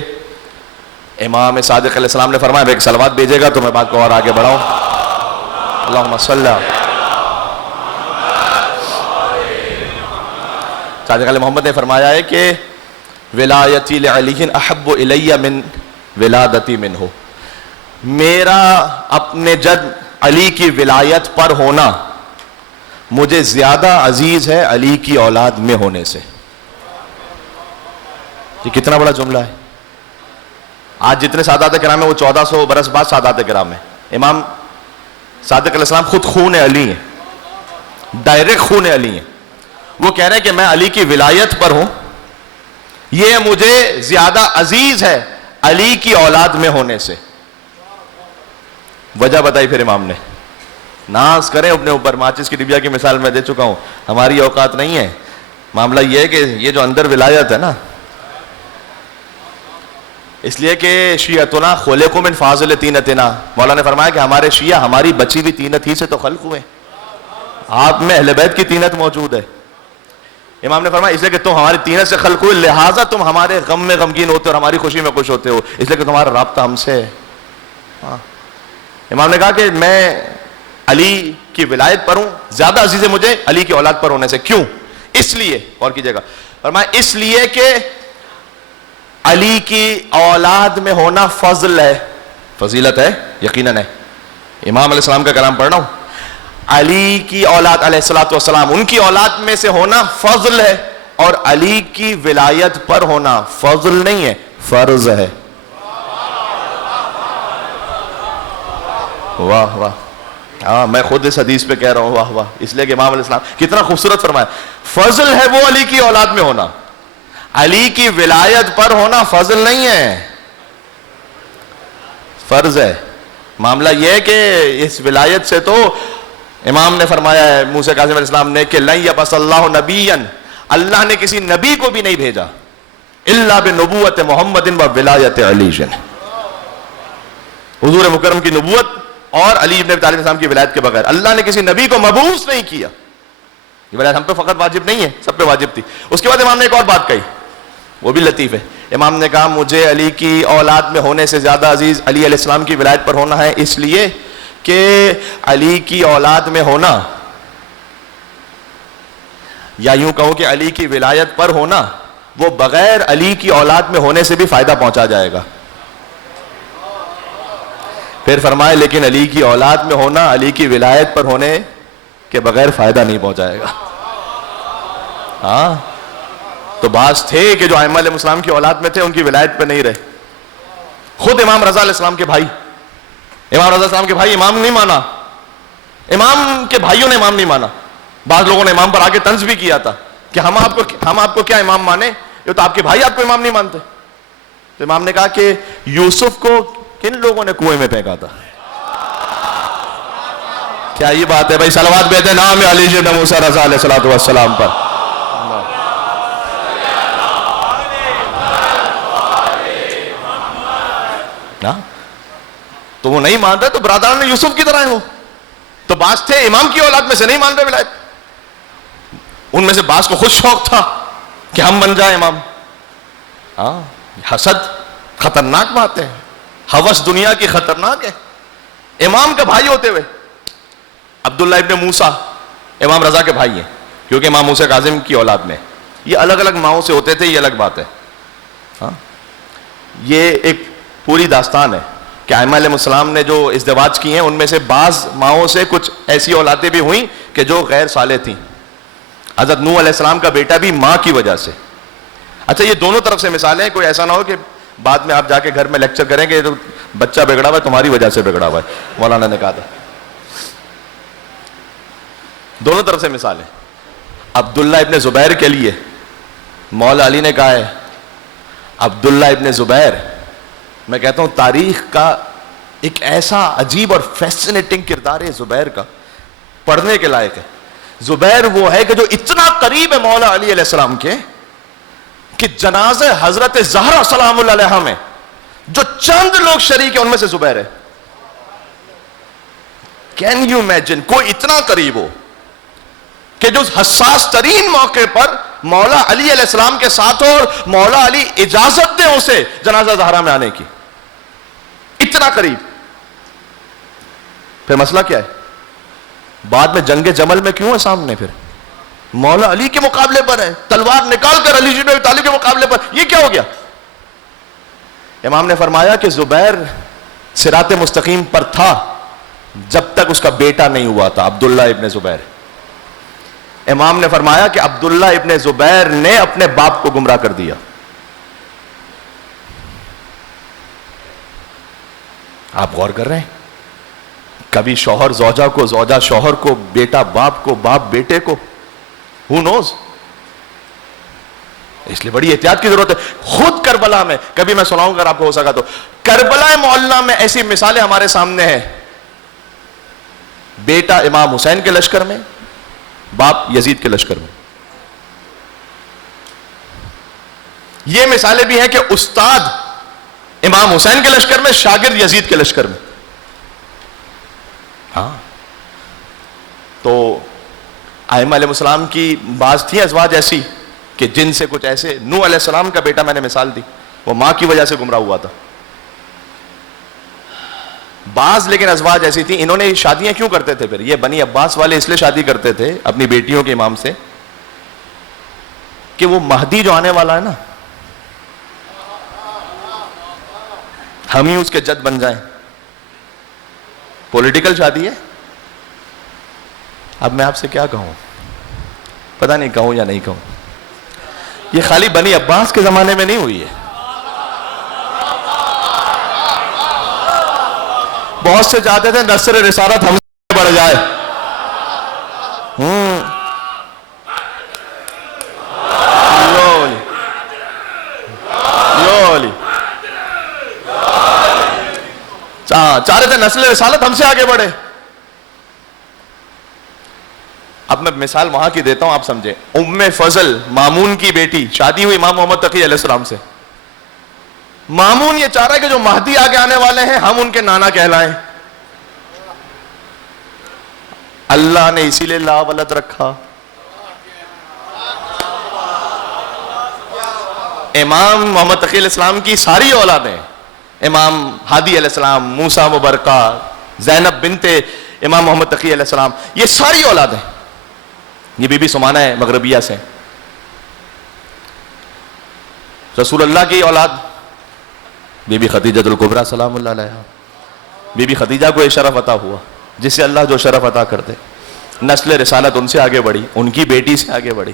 امام صادق علیہ السلام نے فرمایا ایک صلوات بھیجے گا تو میں بات کو اور آگے بڑھاؤں. اللہم صلی. صادق علیہ محمد نے فرمایا ہے کہ ولایتی لعلی احب الی من ولادتی منہ, میرا اپنے جد علی کی ولایت پر ہونا مجھے زیادہ عزیز ہے علی کی اولاد میں ہونے سے. یہ کتنا بڑا جملہ ہے. آج جتنے سادات کرام ہیں وہ 1400 برس بعد سادات کرام ہیں. امام صادق علیہ السلام خود خون علی ہیں, ڈائریکٹ خون علی ہیں. وہ کہہ رہے ہیں کہ میں علی کی ولایت پر ہوں, یہ مجھے زیادہ عزیز ہے علی کی اولاد میں ہونے سے. وجہ بتائی پھر امام نے. ناز کریں اپنے اوپر, ماچس کی ڈبیا کی مثال میں دے چکا ہوں, ہماری اوقات نہیں ہے. معاملہ یہ ہے کہ یہ جو اندر ولایت ہے نا, اس لیے کہ شیعتنا خلقوا من فاضل طینتنا, مولا نے فرمایا کہ ہمارے شیعہ ہماری بچی ہوئی طینت ہی سے تو خلق ہوئے. آپ میں اہل بیت کی طینت موجود ہے. امام نے فرمایا اس لیے کہ تم ہماری طینت سے خلق ہوئے, لہٰذا تم ہمارے غم میں غمگین ہوتے ہو اور ہماری خوشی میں خوش ہوتے ہو, اس لیے کہ تمہارا رابطہ ہم سے ہے. ہاں. امام نے کہا کہ میں علی کی ولایت پر ہوں, زیادہ عزیز ہے مجھے علی کی اولاد پر ہونے سے. کیوں؟ اس لیے, اور کیجئے گا, فرمایا اس لیے کہ علی کی اولاد میں ہونا فضل ہے, فضیلت ہے, یقیناً ہے. امام علیہ السلام کا کلام پڑھ رہا ہوں. علی کی اولاد علیہ الصلوۃ والسلام, ان کی اولاد میں سے ہونا فضل ہے, اور علی کی ولایت پر ہونا فضل نہیں ہے, فرض ہے. واہ واہ. ہاں, میں خود اس حدیث پہ کہہ رہا ہوں واہ واہ, اس لیے کہ امام علیہ السلام کتنا خوبصورت فرمایا. فضل ہے وہ علی کی اولاد میں ہونا, علی کی ولایت پر ہونا فضل نہیں ہے, فرض ہے. معاملہ یہ ہے کہ اس ولایت سے تو امام نے فرمایا ہے موسیٰ کاظم علیہ السلام نے کہ لن یبعث اللہ نبیا, اللہ نے کسی نبی کو بھی نہیں بھیجا الا بنبوت محمد و ولایت علی. حضور مکرم کی نبوت اور علی ابن ابی طالب السلام کی ولایت کے بغیر اللہ نے کسی نبی کو مبعوث نہیں کیا. یہ ولایت ہم پہ فقط واجب نہیں ہے, سب پہ واجب تھی. اس کے بعد امام نے ایک اور بات کہی, وہ بھی لطیف ہے. امام نے کہا مجھے علی کی اولاد میں ہونے سے زیادہ عزیز علی علیہ السلام کی ولایت پر ہونا ہے, اس لیے کہ علی کی اولاد میں ہونا, یا یوں کہوں کہ علی کی ولایت پر ہونا, وہ بغیر علی کی اولاد میں ہونے سے بھی فائدہ پہنچا جائے گا. پھر فرمائے لیکن علی کی اولاد میں ہونا علی کی ولایت پر ہونے کے بغیر فائدہ نہیں پہنچائے گا. ہاں, تو بعض تھے کہ جو ائمہ علیہ السلام کی اولاد میں تھے ان کی ولایت پہ نہیں رہے. خود امام رضا علیہ السلام کے بھائی, امام رضا علیہ السلام کے بھائی امام نہیں مانا, امام کے بھائیوں نے امام نہیں مانا. بعض لوگوں نے امام پر آگے طنز بھی کیا تھا کہ ہم آپ کو کیا امام مانے, یہ تو آپ کے بھائی آپ کو امام نہیں مانتے. تو امام نے کہا کہ یوسف کو کن لوگوں نے کنویں میں پھینکا تھا. کیا یہ بات ہے بھائی, صلوات بھیجتے نام علی ابن موسیٰ رضا علیہ الصلوۃ والسلام پر. تو وہ نہیں مان رہے تو برادران یوسف کی طرح ہیں وہ. تو بعض تھے امام کی اولاد میں سے نہیں مان رہے ولایت, ان میں سے بعض کو خود شوق تھا کہ ہم بن جائیں امام. ہاں, حسد خطرناک بات ہے, ہوس دنیا کی خطرناک ہے. امام کا بھائی ہوتے ہوئے عبداللہ ابن موسیٰ امام رضا کے بھائی ہیں, کیونکہ امام موسیٰ کاظم کی اولاد میں, یہ الگ الگ ماؤں سے ہوتے تھے, یہ الگ بات ہے. ہاں, یہ ایک پوری داستان ہے کہ ائمہ علیہ السلام نے جو ازدواج کی ہیں ان میں سے بعض ماؤں سے کچھ ایسی اولادیں بھی ہوئیں کہ جو غیر صالح تھیں. حضرت نوح علیہ السلام کا بیٹا بھی ماں کی وجہ سے. اچھا یہ دونوں طرف سے مثالیں ہیں, کوئی ایسا نہ ہو کہ بعد میں آپ جا کے گھر میں لیکچر کریں کہ تو بچہ بگڑا ہوا ہے تمہاری وجہ سے بگڑا ہوا ہے, مولانا نے کہا تھا. دونوں طرف سے مثالیں. عبداللہ ابن زبیر کے لیے مولا علی نے کہا ہے, عبداللہ ابن زبیر میں کہتا ہوں تاریخ کا ایک ایسا عجیب اور فیسنیٹنگ کردار ہے زبیر کا, پڑھنے کے لائق ہے. زبیر وہ ہے کہ جو اتنا قریب ہے مولا علی علیہ السلام کے کہ جنازہ حضرت زہرا سلام اللہ علیہا میں جو چند لوگ شریک ہیں ان میں سے زبیر ہے. کین یو امیجن کوئی اتنا قریب ہو کہ جو حساس ترین موقع پر مولا علی علیہ السلام کے ساتھ ہو اور مولا علی اجازت دے اسے جنازہ زہرا میں آنے کی, اتنا قریب. پھر مسئلہ کیا ہے؟ بعد میں جنگ جمل میں کیوں ہے سامنے؟ پھر مولا علی کے مقابلے پر ہے, تلوار نکال کر علی بن ابی طالب کے مقابلے پر, یہ کیا ہو گیا؟ امام نے فرمایا کہ زبیر صراط مستقیم پر تھا جب تک اس کا بیٹا نہیں ہوا تھا, عبداللہ ابن زبیر. امام نے فرمایا کہ عبداللہ ابن زبیر نے اپنے باپ کو گمراہ کر دیا. آپ غور کر رہے ہیں؟ کبھی شوہر زوجہ کو, زوجہ شوہر کو, بیٹا باپ کو, باپ بیٹے کو, who knows. اس لیے بڑی احتیاط کی ضرورت ہے. خود کربلا میں کبھی میں سناؤں اگر آپ کو ہو سکا تو, کربلا معلّہ میں ایسی مثالیں ہمارے سامنے ہیں. بیٹا امام حسین کے لشکر میں, باپ یزید کے لشکر میں. یہ مثالیں بھی ہیں کہ استاد امام حسین کے لشکر میں, شاگرد یزید کے لشکر میں. ہاں تو ائمہ علیہ السلام کی بعض تھی ازواج ایسی کہ جن سے کچھ ایسے. نوح علیہ السلام کا بیٹا میں نے مثال دی, وہ ماں کی وجہ سے گمراہ ہوا تھا. بعض لیکن ازواج ایسی تھی, انہوں نے شادیاں کیوں کرتے تھے؟ پھر یہ بنی عباس والے اس لیے شادی کرتے تھے اپنی بیٹیوں کے امام سے کہ وہ مہدی جو آنے والا ہے نا, ہم ہی اس کے جد بن جائیں. پولیٹیکل شادی ہے. اب میں آپ سے کیا کہوں, پتہ نہیں کہوں یا نہیں کہوں. یہ خالی بنی عباس کے زمانے میں نہیں ہوئی ہے, بہت سے چاہتے تھے نصر رسالت ہم سے بڑھ جائے. چاہ رہے تھے نسل رسالت ہم سے آگے بڑھے. اب میں مثال وہاں کی دیتا ہوں, آپ سمجھیں. ام فضل مامون کی بیٹی, شادی ہوئی امام محمد تقی علیہ السلام سے. مامون یہ چاہ رہا ہے کہ جو مہدی آگے آنے والے ہیں ہم ان کے نانا کہلائیں. اللہ نے اسی لیے لا ولد رکھا. امام محمد تقی علیہ السلام کی ساری اولادیں, امام ہادی علیہ السلام, موسیٰ مبرکہ, زینب بنت امام محمد تقی علیہ السلام, یہ ساری اولادیں. یہ بی بی سمانہ ہے مغربیہ سے. رسول اللہ کی اولاد بی بی خدیجہ الکبریٰ سلام اللہ علیہا. بی بی خدیجہ کو یہ شرف عطا ہوا جس سے اللہ جو شرف عطا کرتے. نسل رسالت ان سے آگے بڑھی, ان کی بیٹی سے آگے بڑھی.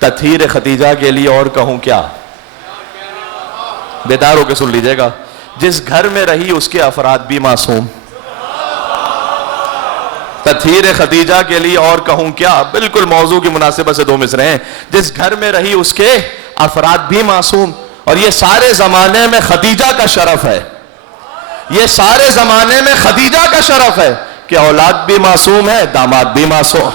تطہیر خدیجہ کے لیے اور کہوں کیا, بیدار ہو کے سن لیجئے گا. جس گھر میں رہی اس کے افراد بھی معصوم. تطہیر خدیجہ کے لیے اور کہوں کیا, بالکل موضوع کی مناسبت سے دو مصرے ہیں. جس گھر میں رہی اس کے افراد بھی معصوم. اور یہ سارے زمانے میں خدیجہ کا شرف ہے, یہ سارے زمانے میں خدیجہ کا شرف ہے کہ اولاد بھی معصوم ہے, داماد بھی معصوم.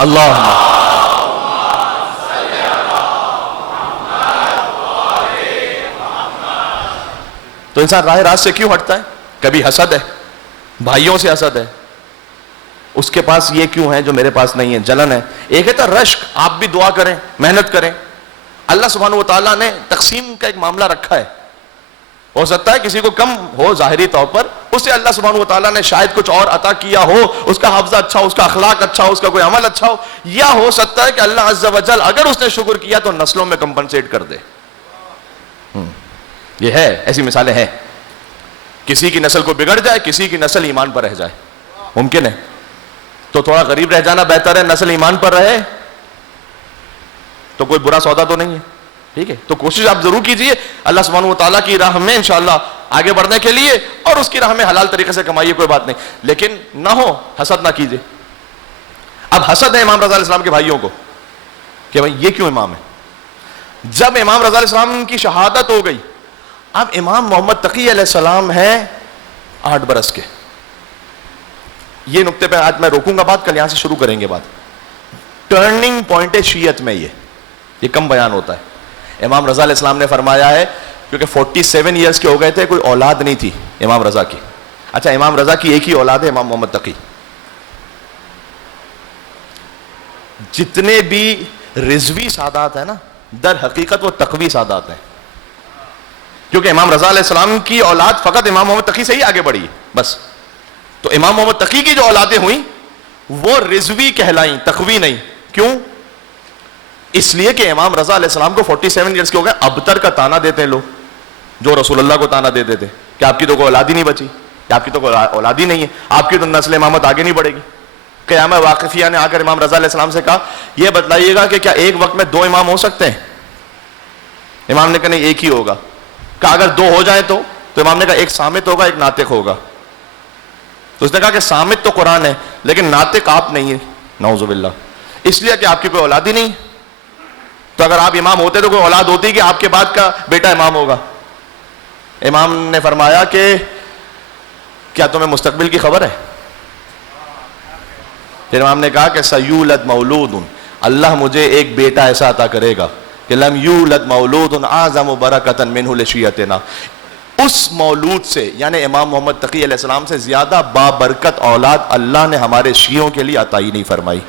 اللہ تو انسان راہ راست سے کیوں ہٹتا ہے؟ کبھی حسد ہے, بھائیوں سے حسد ہے, اس کے پاس یہ کیوں ہے جو میرے پاس نہیں ہے, جلن ہے. ایک ہے تو رشک, آپ بھی دعا کریں, محنت کریں. اللہ سبحانہ و تعالیٰ نے تقسیم کا ایک معاملہ رکھا ہے. ہو سکتا ہے کسی کو کم ہو ظاہری طور پر, اسے اللہ سبحانہ و تعالیٰ نے شاید کچھ اور عطا کیا ہو, اس کا حافظہ اچھا ہو, اس کا اخلاق اچھا ہو, اس کا کوئی عمل اچھا ہو, یا ہو سکتا ہے کہ اللہ عز و جل اگر اس نے شکر کیا تو نسلوں میں کمپنسیٹ کر دے. یہ ہے, ایسی مثالیں ہیں. کسی کی نسل کو بگڑ جائے, کسی کی نسل ایمان پر رہ جائے, ممکن ہے. تو تھوڑا غریب رہ جانا بہتر ہے, نسل ایمان پر رہے تو کوئی برا سودا تو نہیں ہے. ٹھیک ہے, تو کوشش آپ ضرور کیجئے اللہ سبحانہ و تعالیٰ کی راہ میں انشاءاللہ آگے بڑھنے کے لیے, اور اس کی راہ میں حلال طریقے سے کمائیے, کوئی بات نہیں, لیکن نہ ہو حسد نہ کیجئے. اب حسد ہے امام رضا علیہ السلام کے بھائیوں کو کہ بھائی یہ کیوں امام ہے. جب امام رضا علیہ السلام کی شہادت ہو گئی, اب امام محمد تقی علیہ السلام ہیں 8 برس کے. یہ نقطے پہ آج میں روکوں گا بات, کل یہاں سے شروع کریں گے بات. ٹرننگ پوائنٹ ہے شیعت میں, یہ کم بیان ہوتا ہے. امام رضا علیہ السلام نے فرمایا ہے, کیونکہ 47 ایئرس کے ہو گئے تھے, کوئی اولاد نہیں تھی امام رضا کی. اچھا, امام رضا کی ایک ہی اولاد ہے, امام محمد تقی. جتنے بھی رضوی سادات ہیں نا, در حقیقت وہ تقوی سادات ہیں, کیونکہ امام رضا علیہ السلام کی اولاد فقط امام محمد تقی سے ہی آگے بڑھی بس. تو امام محمد تقی کی جو اولادیں ہوئیں وہ رضوی کہلائیں, تقوی نہیں. کیوں؟ اس لیے کہ امام رضا علیہ السلام کو 47 ایئرس کے ہو گئے, ابتر کا تانا دیتے ہیں لوگ, جو رسول اللہ کو تانا دیتے تھے کہ آپ کی تو کوئی اولاد ہی نہیں بچی, کہ آپ کی تو کوئی اولاد ہی نہیں ہے, آپ کی تو نسل امامت آگے نہیں بڑھے گی. قیامہ واقفیہ نے آ کر امام رضا علیہ السلام سے کہا, یہ بتلائیے گا کہ کیا ایک وقت میں 2 امام ہو سکتے ہیں؟ امام نے کہا نہیں, ایک ہی ہوگا. کہا اگر 2 ہو جائیں تو امام نے کہا ایک صامت ہوگا, ایک ناطق ہوگا. تو اس نے کہا کہ صامت تو قرآن ہے لیکن ناطق آپ نہیں ہیں, نعوذ باللہ, اس لیے کہ آپ کی کوئی اولاد ہی نہیں. تو اگر آپ امام ہوتے تو کوئی اولاد ہوتی کہ آپ کے بعد کا بیٹا امام ہوگا. امام نے فرمایا کہ کیا تمہیں مستقبل کی خبر ہے؟ پھر امام نے کہا کہ سیولد مولود, اللہ مجھے ایک بیٹا ایسا عطا کرے گا کہ لم یولد مولود اعظم برکۃ منہ لشیعتنا, اس مولود سے یعنی امام محمد تقی علیہ السلام سے زیادہ بابرکت اولاد اللہ نے ہمارے شیعوں کے لیے عطا ہی نہیں فرمائی.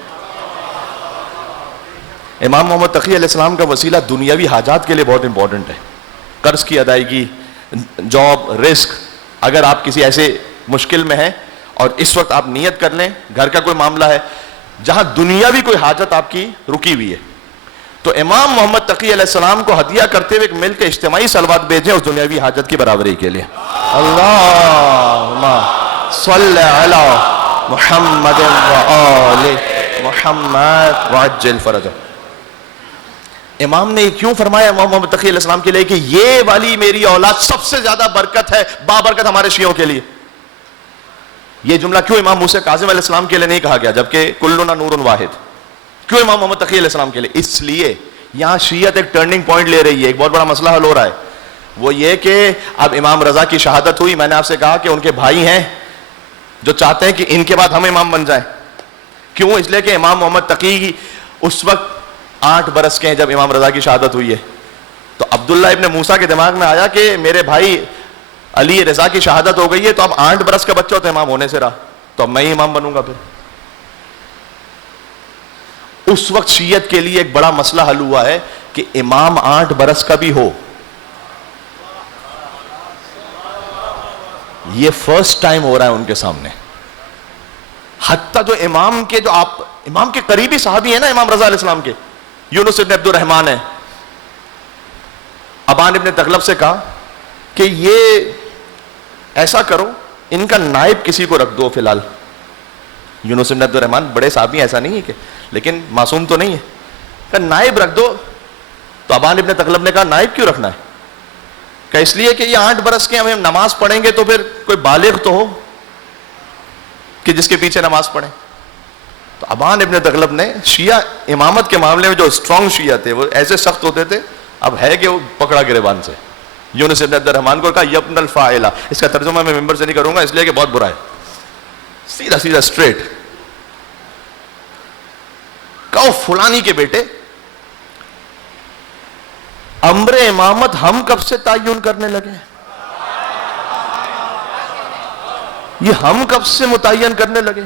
امام محمد تقی علیہ السلام کا وسیلہ دنیاوی حاجات کے لیے بہت امپورٹنٹ ہے, قرض کی ادائیگی, جاب, رزق. اگر آپ کسی ایسے مشکل میں ہیں اور اس وقت آپ نیت کر لیں, گھر کا کوئی معاملہ ہے جہاں دنیاوی کوئی حاجت آپ کی رکی ہوئی ہے, تو امام محمد تقی علیہ السلام کو ہدیہ کرتے ہوئے مل کے اجتماعی صلوات بھیجیں اس دنیاوی حاجت کی برابری کے لیے. اللہم صلی علی محمد و آل محمد وعجل فرجہ. امام نے کیوں فرمایا امام محمد تقی علیہ السلام کے لیے کہ یہ والی میری اولاد سب سے زیادہ برکت ہے, بابرکت ہمارے شیعوں کے لیے. یہ جملہ کیوں امام موسیٰ کاظم علیہ السلام کے لیے نہیں کہا گیا جبکہ کلنا نور واحد؟ کیوں امام محمد تقی علیہ السلام کے لیے؟ اس لیے یہاں شیعت ایک ٹرننگ پوائنٹ لے رہی ہے, ایک بہت بڑا مسئلہ حل ہو رہا ہے. وہ یہ کہ اب امام رضا کی شہادت ہوئی, میں نے آپ سے کہا کہ ان کے بھائی ہیں جو چاہتے ہیں کہ ان کے بعد ہم امام بن جائیں. کیوں؟ اس لیے کہ امام محمد تقی اس وقت 8 برس کے ہیں جب امام رضا کی شہادت ہوئی ہے. تو عبداللہ ابن موسیٰ کے دماغ میں آیا کہ میرے بھائی علی رضا کی شہادت ہو گئی ہے, تو اب 8 برس کا بچہ تو امام ہونے سے رہا, تو اب میں ہی امام بنوں گا. پھر اس وقت شیعت کے لیے ایک بڑا مسئلہ حل ہوا ہے کہ امام 8 برس کا بھی ہو. یہ فرسٹ ٹائم ہو رہا ہے ان کے سامنے. حتیٰ جو امام کے جو آپ امام کے قریبی صحابی ہیں نا امام رضا علیہ السلام کے, یونس ابن عبد الرحمن ہے, ابان ابن تغلب سے کہا کہ یہ ایسا کرو ان کا نائب کسی کو رکھ دو فی الحال. یونس ابن عبد الرحمن بڑے صحابی, ایسا نہیں ہے کہ, لیکن معصوم تو نہیں ہے, کہ نائب رکھ دو. تو ابان ابن تغلب نے کہا نائب کیوں رکھنا ہے؟ کہ اس لیے کہ یہ 8 برس کے ہم نماز پڑھیں گے تو پھر کوئی بالغ تو ہو کہ جس کے پیچھے نماز پڑھیں. تو ابان ابن تغلب نے شیعہ امامت کے معاملے میں جو اسٹرانگ شیعہ تھے وہ ایسے سخت ہوتے تھے, اب ہے کہ وہ پکڑا گریبان سے. یونس ابن عبد الرحمن کو کہا یبن الفاعلہ, اس کا ترجمہ میں ممبر سے نہیں کروں گا اس لیے کہ بہت برا ہے, سیدھا سیدھا اسٹریٹ. کہو فلانی کے بیٹے, امر امامت ہم کب سے تعین کرنے لگے؟ یہ ہم کب سے متعین کرنے لگے؟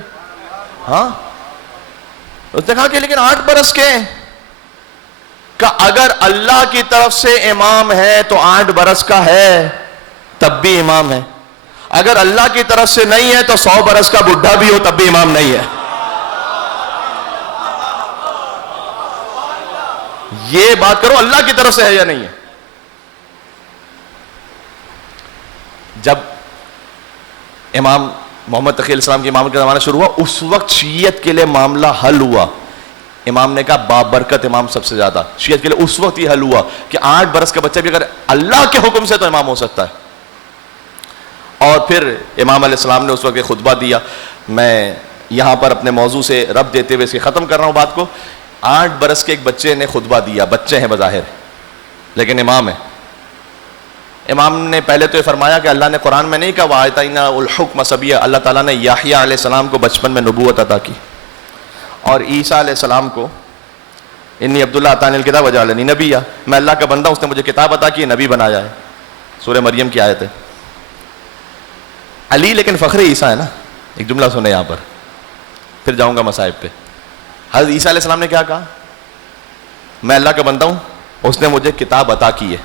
ہاں, اس نے کہا کہ لیکن 8 برس کے ہیں. کہ اگر اللہ کی طرف سے امام ہے تو 8 برس کا ہے, تب بھی امام ہے. اگر اللہ کی طرف سے نہیں ہے تو 100 برس کا بڈھا بھی ہو تب بھی امام نہیں ہے. یہ بات کرو اللہ کی طرف سے ہے یا نہیں ہے. جب امام محمد تقی علیہ السلام کی امامت کا زمانہ شروع ہوا, اس وقت شیعت کے لیے معاملہ حل ہوا. امام نے کہا بابرکت امام سب سے زیادہ. شیعت کے لیے اس وقت یہ حل ہوا کہ 8 برس کا بچہ بھی اگر اللہ کے حکم سے تو امام ہو سکتا ہے. اور پھر امام علیہ السلام نے اس وقت ایک خطبہ دیا. میں یہاں پر اپنے موضوع سے ربط دیتے ہوئے اس کی ختم کر رہا ہوں بات کو. 8 برس کے ایک بچے نے خطبہ دیا, بچے ہیں بظاہر لیکن امام ہے. امام نے پہلے تو یہ فرمایا کہ اللہ نے قرآن میں نہیں کہا وَآتَيْنَا الْحُكْمَ صَبِيًّا, اللہ تعالیٰ نے یحییٰ علیہ السلام کو بچپن میں نبوت عطا کی, اور عیسیٰ علیہ السلام کو انی عبداللہ آتانی الکتاب وجعلنی نبیّا, میں اللہ کا بندہ ہوں, اس نے مجھے کتاب عطا کی, نبی بنایا ہے. سورہ مریم کی آیت ہے. علی لیکن فخر عیسیٰ ہے نا. ایک جملہ سنے یہاں پر, پھر جاؤں گا مصائب پہ. حضرت عیسیٰ علیہ السلام نے کیا کہا؟ میں اللہ کا بندہ ہوں, اس نے مجھے کتاب عطا کی ہے.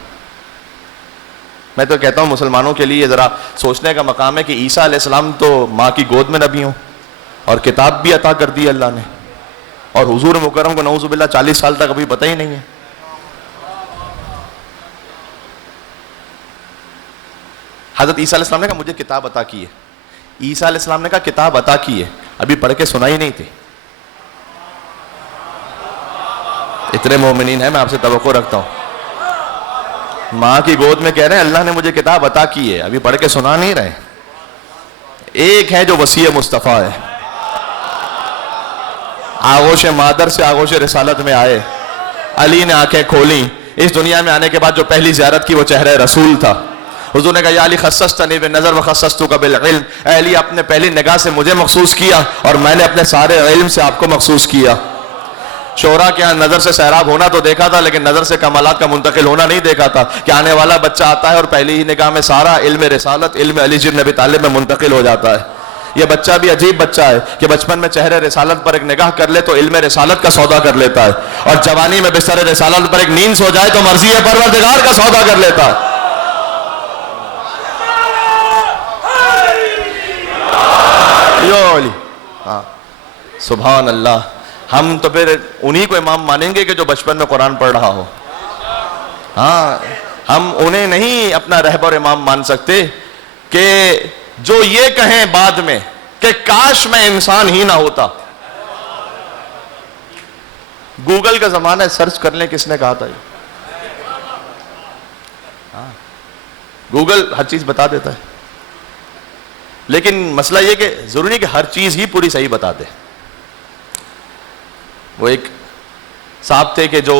میں تو کہتا ہوں مسلمانوں کے لیے ذرا سوچنے کا مقام ہے کہ عیسیٰ علیہ السلام تو ماں کی گود میں نبی ہوں اور کتاب بھی عطا کر دی اللہ نے, اور حضور مکرم کو نعوذ باللہ 40 سال تک ابھی پتہ ہی نہیں ہے. حضرت عیسیٰ علیہ السلام نے کہا مجھے کتاب عطا کی ہے. عیسیٰ علیہ السلام نے کہا کتاب عطا کی ہے, ابھی پڑھ کے سنا ہی نہیں تھی. اتنے مومنین ہیں, میں آپ سے توقع رکھتا ہوں. ماں کی گود میں کہہ رہے ہیں اللہ نے مجھے کتاب عطا کی ہے, ابھی پڑھ کے سنا نہیں رہے. ایک ہے جو وسیع مصطفیٰ ہے, آغوش مادر سے آغوش رسالت میں آئے, علی نے آنکھیں کھولی. اس دنیا میں آنے کے بعد جو پہلی زیارت کی وہ چہرہ رسول تھا. حضور نے کہا یا علی خصصتنی بالنظر وخصصتک بالعلم, اے علی آپ نے پہلی نگاہ سے مجھے مخصوص کیا اور میں نے اپنے سارے علم سے آپ کو مخصوص کیا. شعراء کے یہاں نظر سے سیراب ہونا تو دیکھا تھا, لیکن نظر سے کمالات کا منتقل ہونا نہیں دیکھا تھا, کہ آنے والا بچہ آتا ہے اور پہلی ہی نگاہ میں سارا علم رسالت, علم علی بن ابی طالب میں منتقل ہو جاتا ہے. یہ بچہ بھی عجیب بچہ ہے کہ بچپن میں چہرے رسالت پر ایک نگاہ کر لے تو علم رسالت کا سودا کر لیتا ہے, اور جوانی میں بستر رسالت پر ایک نیند سو جائے تو مرضی پروردگار کا سودا کر لیتا ہے. سبحان اللہ. ہم تو پھر انہی کو امام مانیں گے کہ جو بچپن میں قرآن پڑھ رہا ہو. ہاں, ہم انہیں نہیں اپنا رہبر امام مان سکتے کہ جو یہ کہیں بعد میں کہ کاش میں انسان ہی نہ ہوتا. گوگل کا زمانہ ہے, سرچ کر لیں کس نے کہا تھا یہ. گوگل ہر چیز بتا دیتا ہے, لیکن مسئلہ یہ کہ ضروری نہیں کہ ہر چیز ہی پوری صحیح بتا دے. وہ ایک صاحب تھے کہ جو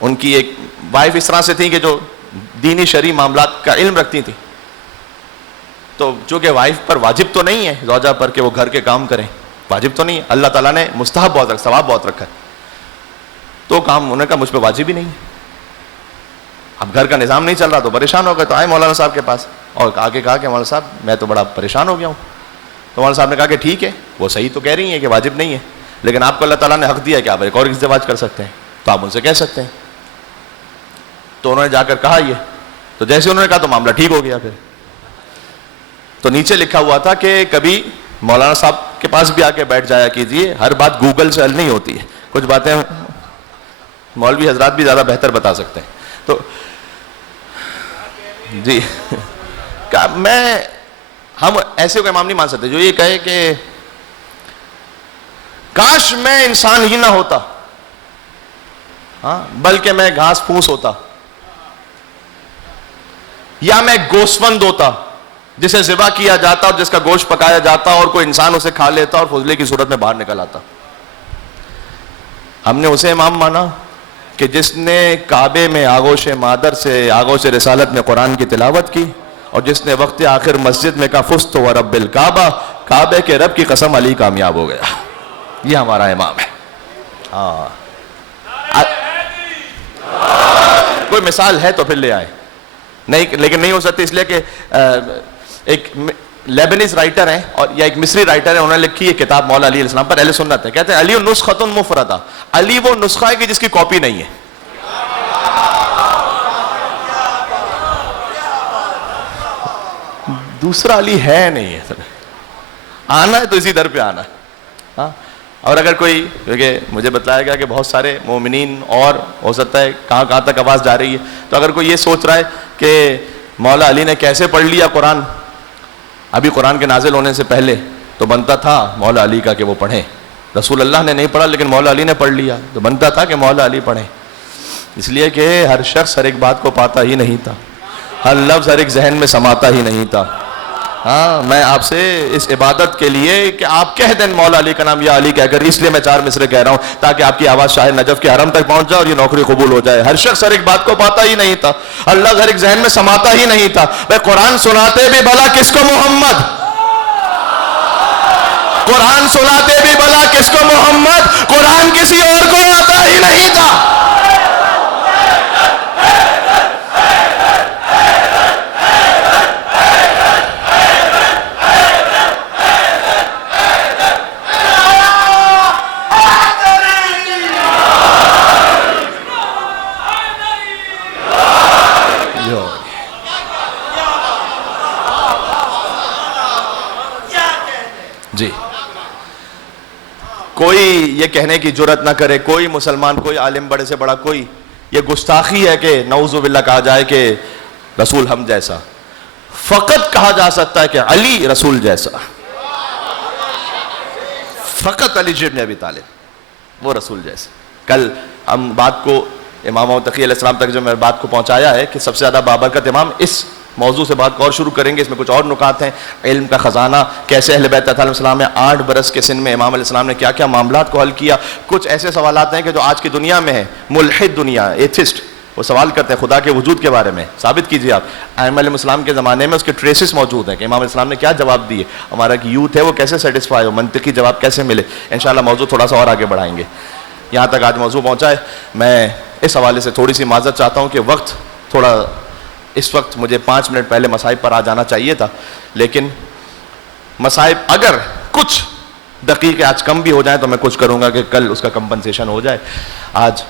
ان کی ایک وائف اس طرح سے تھی کہ جو دینی شرعی معاملات کا علم رکھتی تھی, تو چونکہ وائف پر واجب تو نہیں ہے زوجہ پر کہ وہ گھر کے کام کریں, واجب تو نہیں ہے, اللہ تعالیٰ نے مستحب بہت رکھا, ثواب بہت رکھا ہے, تو کام انہوں نے کہا مجھ پہ واجب ہی نہیں ہے. اب گھر کا نظام نہیں چل رہا تو پریشان ہو گئے, تو آئے مولانا صاحب کے پاس اور آگے کہا کہ مولانا صاحب میں تو بڑا پریشان ہو گیا ہوں. تو مولانا صاحب نے کہا کہ ٹھیک ہے, وہ صحیح تو کہہ رہی ہیں کہ واجب نہیں ہے, لیکن آپ کو اللہ تعالیٰ نے حق دیا کہ آپ ایک اور ازدواج کر سکتے ہیں, تو آپ ان سے کہہ سکتے ہیں. تو انہوں نے جا کر کہا یہ, تو جیسے انہوں نے کہا تو معاملہ ٹھیک ہو گیا. پھر تو نیچے لکھا ہوا تھا کہ کبھی مولانا صاحب کے پاس بھی آ کے بیٹھ جایا کیجیے, ہر بات گوگل سے حل نہیں ہوتی ہے, کچھ باتیں مولوی حضرات بھی زیادہ بہتر بتا سکتے ہیں. تو جی ہم ایسے کو امام نہیں مان سکتے جو یہ کہے کہ کاش میں انسان ہی نہ ہوتا, ہاں بلکہ میں گھاس پھوس ہوتا, یا میں گوسفند ہوتا جسے ذبح کیا جاتا اور جس کا گوشت پکایا جاتا اور کوئی انسان اسے کھا لیتا اور فضلے کی صورت میں باہر نکل آتا. ہم نے اسے امام مانا کہ جس نے کعبے میں آغوش مادر سے آغوش رسالت میں قرآن کی تلاوت کی, اور جس نے وقت آخر مسجد میں کہا فزت ورب الکعبہ, کعبے کے رب کی قسم علی کامیاب ہو گیا. یہ ہمارا امام ہے. ہاں کوئی مثال ہے تو پھر لے آئے, نہیں لیکن نہیں ہو سکتی, اس لیے کہ ایک لیبنیز رائٹر ہیں اور یا ایک مصری رائٹر ہے, انہوں نے لکھی یہ کتاب مولا علی علیہ السلام پر, اہل سنت ہے, کہتے ہیں علی نسخۃ مفردہ, علی وہ نسخہ ہے کہ جس کی کاپی نہیں ہے. دوسرا علی ہے نہیں ہے. آنا ہے تو اسی در پہ آنا ہے. ہاں اور اگر کوئی, کیونکہ مجھے بتلایا گیا کہ بہت سارے مومنین اور ہو سکتا ہے کہاں تک آواز جا رہی ہے, تو اگر کوئی یہ سوچ رہا ہے کہ مولا علی نے کیسے پڑھ لیا قرآن, ابھی قرآن کے نازل ہونے سے پہلے تو بنتا تھا مولا علی کا کہ وہ پڑھیں. رسول اللہ نے نہیں پڑھا لیکن مولا علی نے پڑھ لیا, تو بنتا تھا کہ مولا علی پڑھیں. اس لیے کہ ہر شخص ہر ایک بات کو پاتا ہی نہیں تھا, ہر لفظ ہر ایک ذہن میں سماتا ہی نہیں تھا. ہاں میں آپ سے اس عبادت کے لیے کہ آپ کہہ دیں مولا علی کا نام یا علی کہہ کر, اس لیے میں 4 مصرے کہہ رہا ہوں تاکہ آپ کی آواز شاہ نجف کے حرم تک پہنچ جائے اور یہ نوکری قبول ہو جائے. ہر شخص ہر ایک بات کو پاتا ہی نہیں تھا, ہر لفظ ہر ایک ذہن میں سماتا ہی نہیں تھا. بھائی قرآن سناتے بھی بھلا کس کو محمد, قرآن سناتے بھی بھلا کس کو محمد, قرآن کسی اور کو آتا ہی نہیں تھا. جی کوئی یہ کہنے کی جرت نہ کرے, کوئی مسلمان, کوئی عالم بڑے سے بڑا, کوئی یہ گستاخی ہے کہ نعوذ باللہ کہا جائے کہ رسول ہم جیسا. فقط کہا جا سکتا ہے کہ علی رسول جیسا, فقط علی ابن ابی طالب وہ رسول جیسا. کل ہم بات کو امام تقی علیہ السلام تک جو میں بات کو پہنچایا ہے کہ سب سے زیادہ بابرکت امام, اس موضوع سے بات کو اور شروع کریں گے. اس میں کچھ اور نکات ہیں, علم کا خزانہ, کیسے اہل بیت علیہ السلام نے 8 برس کے سن میں امام علیہ السلام نے کیا کیا معاملات کو حل کیا. کچھ ایسے سوالات ہیں کہ جو آج کی دنیا میں ہیں, ملحد دنیا, ایتھسٹ, وہ سوال کرتے ہیں خدا کے وجود کے بارے میں. ثابت کیجیے آپ, ائمہ علیہ السلام کے زمانے میں اس کے ٹریسز موجود ہیں کہ امام علیہ السلام نے کیا جواب دیے, ہمارا یوتھ ہے وہ کیسے سیٹسفائی ہو, منطقی جواب کیسے ملے. انشاءاللہ موضوع تھوڑا سا اور آگے بڑھائیں گے. یہاں تک آج موضوع پہنچا ہے. میں اس حوالے سے تھوڑی سی معذرت چاہتا ہوں کہ وقت تھوڑا, اس وقت مجھے 5 منٹ پہلے مصائب پر آ جانا چاہیے تھا, لیکن مصائب اگر کچھ دقیقے آج کم بھی ہو جائیں تو میں کچھ کروں گا کہ کل اس کا کمپنسیشن ہو جائے. آج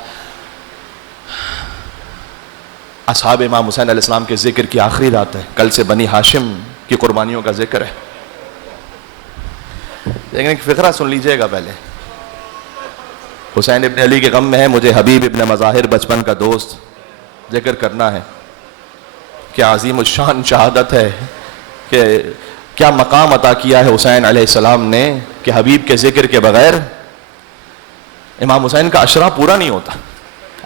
اصحاب امام حسین علیہ السلام کے ذکر کی آخری رات ہے. کل سے بنی ہاشم کی قربانیوں کا ذکر ہے. لیکن ایک فقرہ سن لیجئے گا پہلے. حسین ابن علی کے غم میں ہے, مجھے حبیب ابن مظاہر بچپن کا دوست ذکر کرنا ہے. کیا عظیم الشان شہادت ہے, کہ کیا مقام عطا کیا ہے حسین علیہ السلام نے کہ حبیب کے ذکر کے بغیر امام حسین کا عشرہ پورا نہیں ہوتا.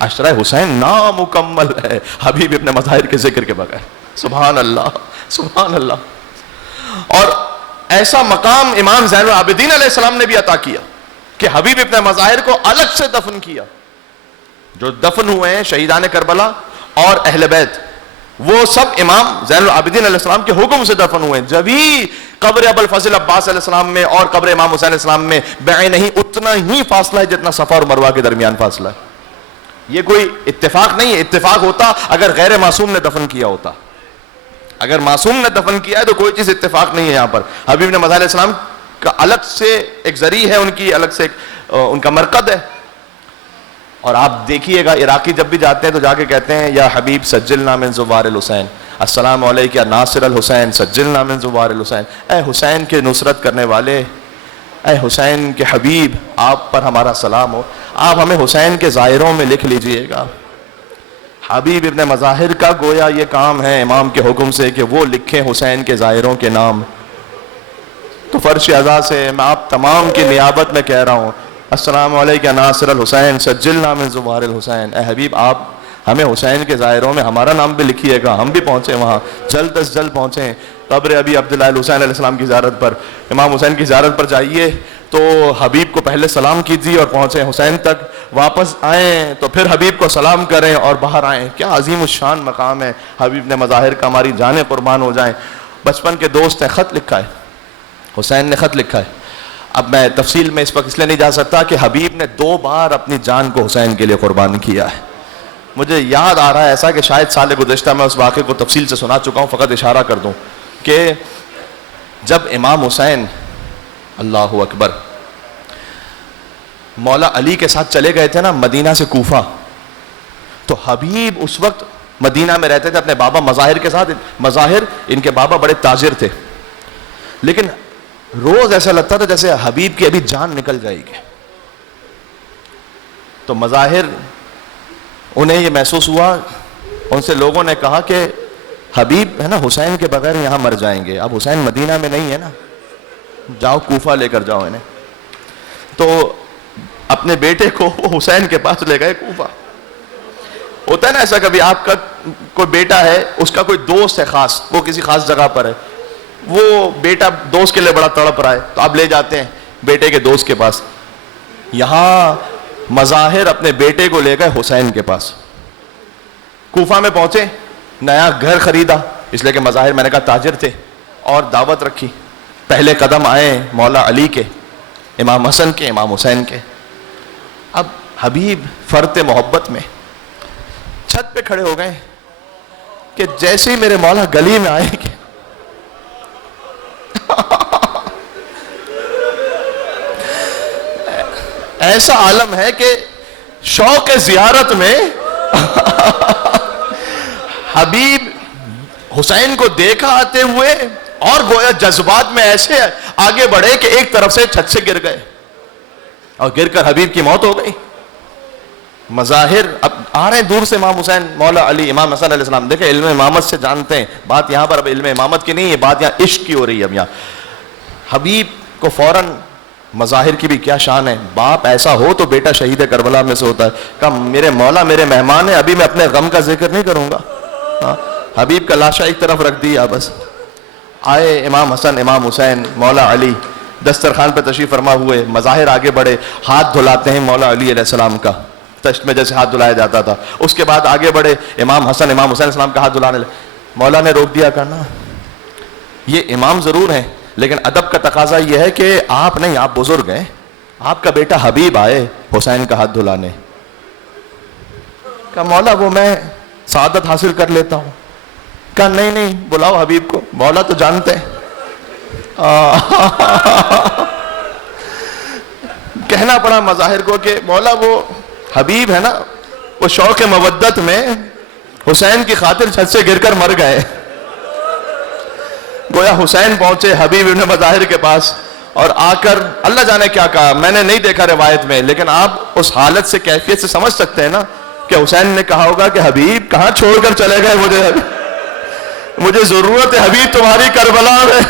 عشرہ حسین نامکمل ہے حبیب ابن مظاہر کے ذکر کے بغیر. سبحان اللہ, سبحان اللہ. اور ایسا مقام امام زین العابدین علیہ السلام نے بھی عطا کیا کہ حبیب ابن مظاہر کو الگ سے دفن کیا. جو دفن ہوئے ہیں شہیدان کربلا اور اہل بیت, وہ سب امام زین العابدین علیہ السلام کے حکم سے دفن ہوئے ہیں. جب ہی قبر ابو الفضل عباس علیہ السلام میں اور قبر امام حسین علیہ السلام میں بعین نہیں اتنا ہی فاصلہ ہے جتنا صفا اور مروہ کے درمیان فاصلہ ہے. یہ کوئی اتفاق نہیں ہے. اتفاق ہوتا اگر غیر معصوم نے دفن کیا ہوتا. اگر معصوم نے دفن کیا ہے تو کوئی چیز اتفاق نہیں ہے. یہاں پر حبیب نے مظاہر علیہ السلام کا الگ سے ایک ذریعہ ہے, ان کی الگ سے ان کا مرقد ہے. اور آپ دیکھیے گا عراقی جب بھی جاتے ہیں تو جا کے کہتے ہیں یا حبیب سجلنا من زوار الحسین, السلام علیکم یا ناصر الحسین سجلنا من زوار الحسین. اے حسین کے نصرت کرنے والے, اے حسین کے حبیب, آپ پر ہمارا سلام ہو, آپ ہمیں حسین کے ظاہروں میں لکھ لیجئے گا. حبیب ابن مظاہر کا گویا یہ کام ہے امام کے حکم سے کہ وہ لکھیں حسین کے ظاہروں کے نام. تو فرش اعزاز سے میں آپ تمام کی نیابت میں کہہ رہا ہوں, السلام علیکم ناصر الحسین سجلنا من زوار الحسین. اے حبیب آپ ہمیں حسین کے ظاہروں میں ہمارا نام بھی لکھیے گا, ہم بھی پہنچیں وہاں, جلد از جلد پہنچیں. قبر ابی عبداللہ الحسین علیہ السلام کی زیارت پر, امام حسین کی زیارت پر جائیے تو حبیب کو پہلے سلام کیجیے اور پہنچیں حسین تک. واپس آئیں تو پھر حبیب کو سلام کریں اور باہر آئیں. کیا عظیم الشان مقام ہے حبیب نے مظاہر کا, ہماری جانیں قربان ہو جائیں. بچپن کے دوست ہیں, خط لکھا ہے, حسین نے خط لکھا ہے. اب میں تفصیل میں اس وقت اس لیے نہیں جا سکتا کہ حبیب نے 2 بار اپنی جان کو حسین کے لیے قربان کیا ہے. مجھے یاد آ رہا ہے ایسا کہ شاید سال گزشتہ میں اس واقعے کو تفصیل سے سنا چکا ہوں, فقط اشارہ کر دوں کہ جب امام حسین اللہ اکبر مولا علی کے ساتھ چلے گئے تھے نا مدینہ سے کوفہ, تو حبیب اس وقت مدینہ میں رہتے تھے اپنے بابا مظاہر کے ساتھ. مظاہر ان کے بابا بڑے تاجر تھے, لیکن روز ایسا لگتا تھا جیسے حبیب کی ابھی جان نکل جائے گی. تو مظاہر انہیں یہ محسوس ہوا, ان سے لوگوں نے کہا کہ حبیب ہے نا حسین کے بغیر یہاں مر جائیں گے, اب حسین مدینہ میں نہیں ہے نا, جاؤ کوفہ لے کر جاؤ انہیں. تو اپنے بیٹے کو حسین کے پاس لے گئے کوفہ. ہوتا ہے نا ایسا, کبھی آپ کا کوئی بیٹا ہے, اس کا کوئی دوست ہے خاص, وہ کسی خاص جگہ پر ہے, وہ بیٹا دوست کے لیے بڑا تڑپ رہا ہے, تو آپ لے جاتے ہیں بیٹے کے دوست کے پاس. یہاں مظاہر اپنے بیٹے کو لے گئے حسین کے پاس. کوفہ میں پہنچے, نیا گھر خریدا, اس لیے کہ مظاہر میں نے کہا تاجر تھے, اور دعوت رکھی. پہلے قدم آئے مولا علی کے, امام حسن کے, امام حسین کے. اب حبیب فرط محبت میں چھت پہ کھڑے ہو گئے کہ جیسے ہی میرے مولا گلی میں آئے کہ ایسا عالم ہے کہ شوق زیارت میں حبیب حسین کو دیکھا آتے ہوئے, اور گویا جذبات میں ایسے آگے بڑھے کہ ایک طرف سے چھت سے گر گئے, اور گر کر حبیب کی موت ہو گئی. مظاہر اب آ رہے ہیں دور سے, امام حسین, مولا علی, امام حسن علیہ السلام. دیکھیں علم امامت سے جانتے ہیں بات, یہاں پر اب علم امامت کی نہیں ہے بات, یہاں عشق کی ہو رہی ہے. اب یہاں حبیب کو فوراً, مظاہر کی بھی کیا شان ہے, باپ ایسا ہو تو بیٹا شہید کربلا میں سے ہوتا ہے. کہا میرے مولا میرے مہمان ہیں, ابھی میں اپنے غم کا ذکر نہیں کروں گا. حبیب کا لاشا ایک طرف رکھ دیا. بس آئے امام حسن, امام حسین, مولا علی دسترخوان پہ تشریف فرما ہوئے. مظاہر آگے بڑھے, ہاتھ دھلاتے ہیں مولا علی علیہ السلام کا, تشت میں جیسے ہاتھ دھلایا جاتا تھا. اس کے بعد آگے بڑھے, امام حسن, امام حسین السلام کا ہاتھ دھلانے لگے. مولا نے روک دیا, کرنا یہ امام ضرور ہیں, لیکن ادب کا تقاضا یہ ہے کہ آپ نہیں, آپ بزرگ ہیں, آپ کا بیٹا حبیب آئے حسین کا ہاتھ دھلانے. کہا مولا وہ میں سعادت حاصل کر لیتا ہوں. کہا نہیں نہیں, بلاؤ حبیب کو, مولا تو جانتے ہیں. کہنا پڑا مظاہر کو کہ مولا وہ حبیب ہے نا, وہ شوق مودت میں حسین کی خاطر چھت سے گر کر مر گئے. گویا حسین پہنچے حبیب ابن مظاہر کے پاس, اور آ کر اللہ جانے کیا کہا, میں نے نہیں دیکھا روایت میں, لیکن آپ اس حالت سے, کیفیت سے سمجھ سکتے ہیں نا کہ حسین نے کہا ہوگا کہ حبیب کہاں چھوڑ کر چلے گئے, مجھے ضرورت ہے حبیب تمہاری کربلا میں,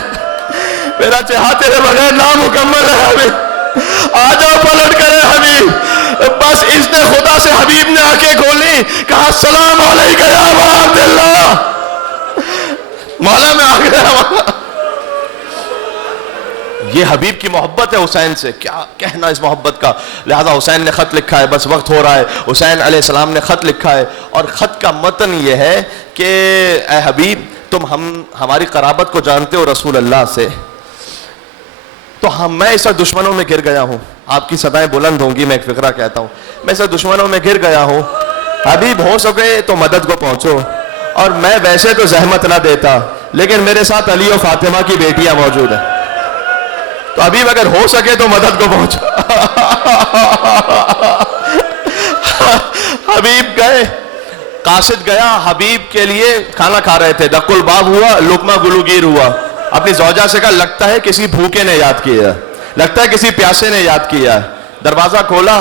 میرا چہا تیرے بغیر نامکمل ہے حبیب, آ جاؤ پلٹ کرے حبیب. بس اس نے خدا سے حبیب نے آنکھیں کھولی, کہا السلام علیکم یا ابا عبداللہ, مولا میں آ گیا. یہ حبیب کی محبت ہے حسین سے, کیا کہنا اس محبت کا. لہذا حسین نے خط لکھا ہے, بس وقت ہو رہا ہے. حسین علیہ السلام نے خط لکھا ہے, اور خط کا متن یہ ہے کہ اے حبیب تم ہماری قرابت کو جانتے ہو رسول اللہ سے, تو میں اس وقت دشمنوں میں گر گیا ہوں. آپ کی صدائیں بلند ہوں گی, میں ایک فقرہ کہتا ہوں. میں اس وقت دشمنوں میں گر گیا ہوں, حبیب ہو سکے تو مدد کو پہنچو. اور میں ویسے تو زحمت نہ دیتا, لیکن میرے ساتھ علی و فاطمہ کی بیٹیاں موجود ہیں, تو حبیب اگر ہو سکے تو مدد کو پہنچو. حبیب گئے, قاصد گیا, حبیب کے لیے کھانا کھا رہے تھے, دق الباب ہوا, لقمہ گلوگیر ہوا. اپنی زوجہ سے کہا لگتا ہے کسی بھوکے نے یاد کیا, لگتا ہے کسی پیاسے نے یاد کیا. دروازہ کھولا,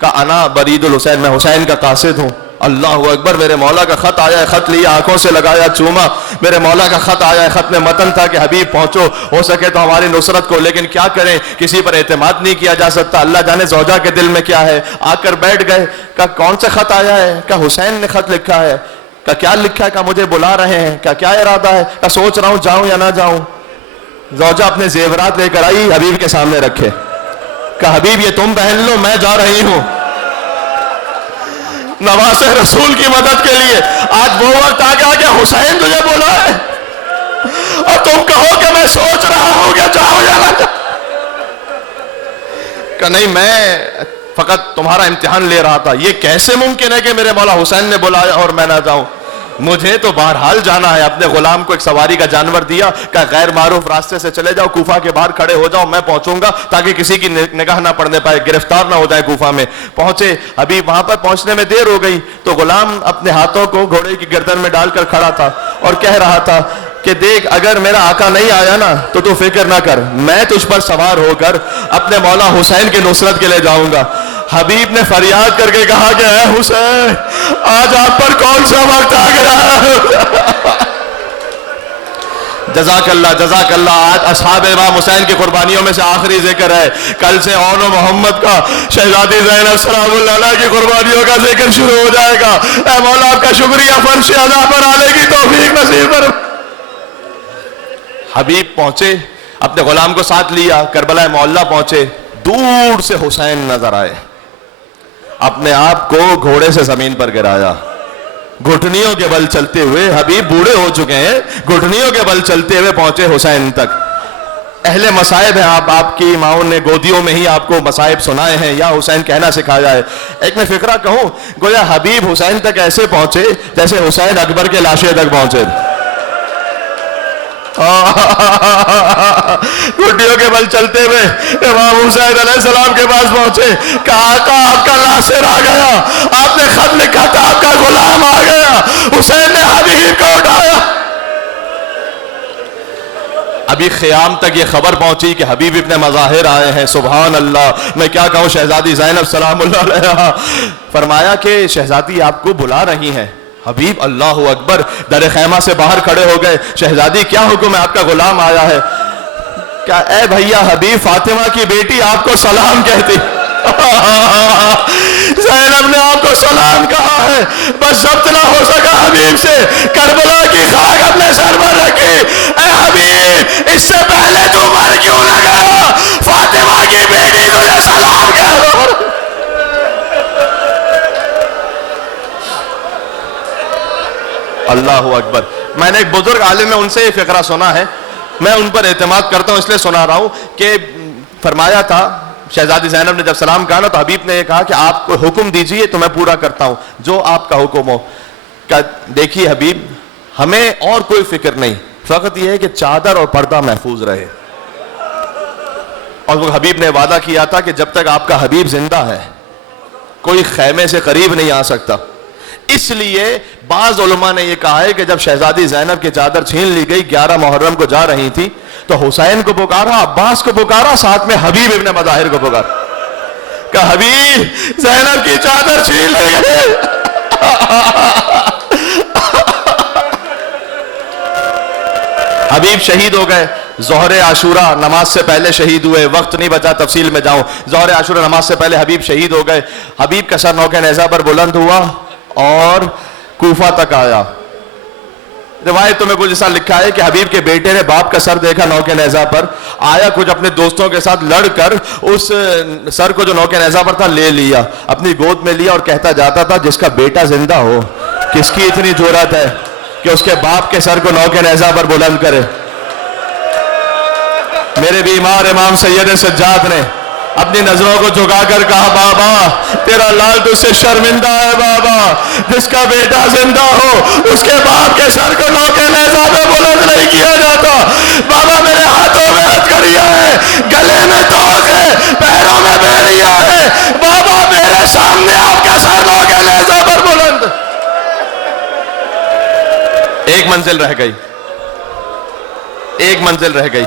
کہا انا برید الحسین, میں حسین کا قاصد ہوں. اللہ اکبر, میرے مولا کا خط آیا ہے, خط لیا, آنکھوں سے لگایا, چوما, میرے مولا کا خط آیا ہے. خط میں متن تھا کہ حبیب پہنچو, ہو سکے تو ہماری نصرت کو, لیکن کیا کریں, کسی پر اعتماد نہیں کیا جا سکتا, اللہ جانے زوجہ کے دل میں کیا ہے. آ کر بیٹھ گئے. کہا کون سے خط آیا ہے؟ کہا حسین نے خط لکھا ہے. کہا کیا لکھا ہے؟ کہا مجھے بلا رہے ہیں. کہا کیا ارادہ ہے؟ کہا سوچ رہا ہوں جاؤں یا نہ جاؤں. زوجہ اپنے زیورات لے کر آئی, حبیب کے سامنے رکھے. کہا حبیب یہ تم پہن لو, میں جا رہی ہوں نواز رسول کی مدد کے لیے. آج وہ وقت آ گیا کہ حسین تجھے بولا ہے, اور تم کہو کہ میں سوچ رہا ہوں کہ جاؤ یا نہ جاؤ. کہ نہیں, میں فقط تمہارا امتحان لے رہا تھا. یہ کیسے ممکن ہے کہ میرے مولا حسین نے بلایا اور میں نہ جاؤں. مجھے تو بہرحال جانا ہے. اپنے غلام کو ایک سواری کا جانور دیا کہ غیر معروف راستے سے چلے جاؤ, کوفہ کے باہر کھڑے ہو جاؤ, میں پہنچوں گا تاکہ کسی کی نگاہ نہ پڑنے پائے, گرفتار نہ ہو جائے کوفہ میں. پہنچے حبیب, وہاں پر پہنچنے میں دیر ہو گئی تو غلام اپنے ہاتھوں کو گھوڑے کی گردن میں ڈال کر کھڑا تھا اور کہہ رہا تھا کہ دیکھ, اگر میرا آقا نہیں آیا نا تو فکر نہ کر, میں تجھ پر سوار ہو کر اپنے مولا حسین کی نصرت کے لیے جاؤں گا. حبیب نے فریاد کر کے کہا کہ اے حسین, آج آپ پر کون سا وقت آ گیا. جزاک اللہ جزاک اللہ. آج اصحاب امام حسین کی قربانیوں میں سے آخری ذکر ہے. کل سے اون و محمد کا, شہزادی زینب سلام اللہ علیہ کی قربانیوں کا ذکر شروع ہو جائے گا. اے مولا آپ کا شکریہ, فرش ادا پر آنے کی توفیق نصیب فرما. حبیب پہنچے, اپنے غلام کو ساتھ لیا, کربلا معلیٰ پہنچے. دور سے حسین نظر آئے, اپنے آپ کو گھوڑے سے زمین پر گرایا, گھٹنیوں کے بل چلتے ہوئے. حبیب بوڑھے ہو چکے ہیں, گھٹنیوں کے بل چلتے ہوئے پہنچے حسین تک. اہل مصائب ہیں آپ کی ماؤں نے گودیوں میں ہی آپ کو مصائب سنائے ہیں یا حسین کہنا سکھایا ہے. ایک میں فقرہ کہوں, گویا حبیب حسین تک ایسے پہنچے جیسے حسین اکبر کے لاشے تک پہنچے. گھٹیوں کے بل چلتے ہوئے امام حسین علیہ السلام کے پاس پہنچے. کہا آقا آپ کا ناصر آ گیا, آپ نے خط لکھا تھا, آپ کا غلام آ گیا. حسین نے حبیب کو اٹھایا. ابھی خیام تک یہ خبر پہنچی کہ حبیب ابن مظاہر آئے ہیں. سبحان اللہ, میں کیا کہوں. شہزادی زینب سلام اللہ علیہا, فرمایا کہ شہزادی آپ کو بلا رہی ہیں. حبیب اللہ اکبر در خیمہ سے باہر کھڑے ہو گئے. شہزادی کیا حکم ہے, آپ کا غلام آیا ہے. کیا اے بھیا حبیب, فاطمہ کی بیٹی آپ کو سلام کہتی. زینب نے آپ کو سلام کہا ہے, بس ضبط نہ ہو سکا حبیب سے. کربلا کی خاک اپنے سر پر رکھی. اے حبیب, اس سے پہلے تو مر کیوں نہ گیا, فاطمہ کی بیٹی تجھے سلام کہہ رہا. اللہ اکبر. میں نے ایک بزرگ عالم میں ان سے یہ فقرہ سنا ہے, میں ان پر اعتماد کرتا ہوں اس لیے سنا رہا ہوں کہ فرمایا تھا شہزادی زینب نے جب سلام کہا نا تو حبیب نے یہ کہا کہ آپ کو حکم دیجئے تو میں پورا کرتا ہوں جو آپ کا حکم ہو. دیکھیے حبیب, ہمیں اور کوئی فکر نہیں, فقط یہ ہے کہ چادر اور پردہ محفوظ رہے. اور وہ حبیب نے وعدہ کیا تھا کہ جب تک آپ کا حبیب زندہ ہے کوئی خیمے سے قریب نہیں آ سکتا. اس لیے بعض علماء نے یہ کہا ہے کہ جب شہزادی زینب کی چادر چھین لی گئی, 11 محرم کو جا رہی تھی, تو حسین کو پکارا, عباس کو پکارا, ساتھ میں حبیب ابن مظاہر کو پکارا کہ حبیب زینب کی چادر چھین لی گئی. حبیب شہید ہو گئے. ظہر عاشورہ نماز سے پہلے شہید ہوئے, وقت نہیں بچا تفصیل میں جاؤں. ظہر عاشورہ نماز سے پہلے حبیب شہید ہو گئے. حبیب کا سر نوکے نیزہ پر بلند ہوا اور کوفہ تک آیا. روایتوں میں کچھ ایسا لکھا ہے کہ حبیب کے بیٹے نے باپ کا سر دیکھا نوکے نیزہ پر, آیا, کچھ اپنے دوستوں کے ساتھ لڑ کر اس سر کو جو نوکے نیزہ پر تھا لے لیا, اپنی گود میں لیا اور کہتا جاتا تھا جس کا بیٹا زندہ ہو کس کی اتنی جرأت ہے کہ اس کے باپ کے سر کو نوکے نیزہ پر بلند کرے. میرے بیمار امام سید سجاد نے اپنی نظروں کو جھکا کر کہا, بابا تیرا لال تجھ سے شرمندہ ہے بابا, جس کا بیٹا زندہ ہو اس کے باپ کے سر کو نوکے نیزہ پہ بلند نہیں کیا جاتا. بابا میرے ہاتھوں میں ہتھکڑیاں ہیں, گلے میں توق ہے, پیروں میں بیڑیاں ہے, بابا میرے سامنے آپ کا سر نوکے نیزہ پر بلند. ایک منزل رہ گئی, ایک منزل رہ گئی.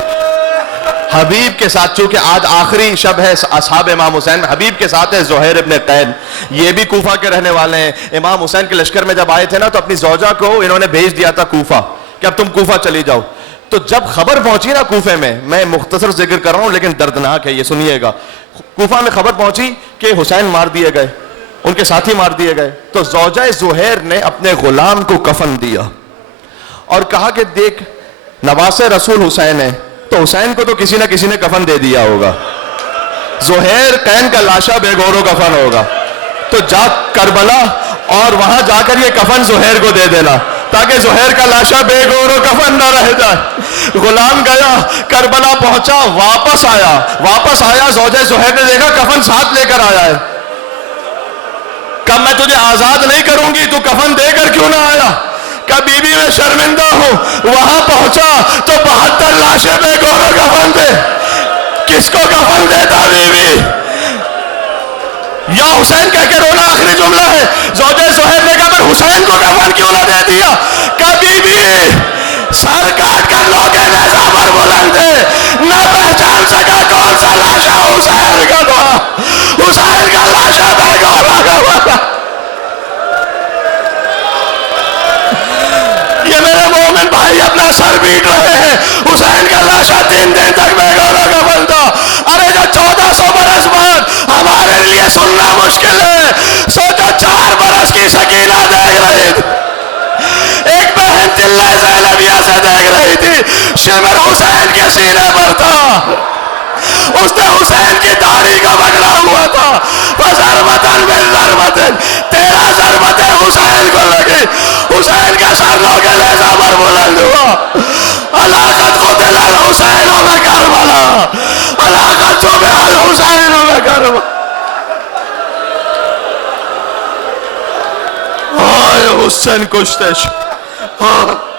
حبیب کے ساتھ, چونکہ آج آخری شب ہے اصحاب امام حسین, حبیب کے ساتھ ہے زہیر ابن قین, یہ بھی کوفہ کے رہنے والے ہیں. امام حسین کے لشکر میں جب آئے تھے نا تو اپنی زوجہ کو انہوں نے بھیج دیا تھا کوفہ کہ اب تم کوفہ چلی جاؤ. تو جب خبر پہنچی نا کوفے میں مختصر ذکر کر رہا ہوں لیکن دردناک ہے, یہ سنیے گا. کوفہ میں خبر پہنچی کہ حسین مار دیے گئے, ان کے ساتھی مار دیے گئے, تو زوجہ زہیر نے اپنے غلام کو کفن دیا اور کہا کہ دیکھ نواز رسول حسین ہے, تو حسین کو تو کسی نہ کسی نے کفن دے دیا ہوگا, زہیر قین کا لاشا بے گور و کفن ہوگا, تو جا کربلا اور وہاں جا کر یہ کفن زہیر کو دے دینا تاکہ زہیر کا لاشا بے گور و کفن نہ رہ جائے. غلام گیا, کربلا پہنچا, واپس آیا, زوجہ زہیر نے دیکھا کفن ساتھ لے کر آیا ہے. کب میں تجھے آزاد نہیں کروں گی, تو کفن دے کر کیوں نہ آیا. کبھی بھی میں شرمندہ ہوں، وہاں پہنچا تو 72 لاشیں بے گورو کفن تھے. کس کو کفن دیتا بیوی؟ یا حسین کہہ کے رونا آخری جملہ ہے. زوجہ زہیب نے کہا پر حسین کو کفن کیوں نہ دے دیا؟ کبھی بھی سر کاٹ کر لوگے نیزہ پر بلند تھے، نہ پہچان سکا کون سا لاشا حسین کا تھا. حسین کا لاشا بے گورو کفن. یہ میرے مومن بھائی اپنا سر بیٹ رہے ہیں. حسین کا لاشا 3 دن تک بے گورو کفن تھا. ارے جو 1400 برس بعد ہمارے لیے سننا مشکل ہے، سوچو 4 برس کی سکینہ دیکھ رہی تھی، ایک بہن چلے زینبیہ سے دیکھ رہی تھی، شمر حسین کے سینے پر تھا، اس نے حسین کی داڑھی کو پکڑا ہوا تھا. فضربتن بالضربتن، 13 ضربتیں حسین کو لگی. حسین کا سر لوگے نیزہ پر بلند ہوا. علاقت قتل الحسین و کربلا، علاقت صبح الحسین و کربلا. حسین کشتے. ہاں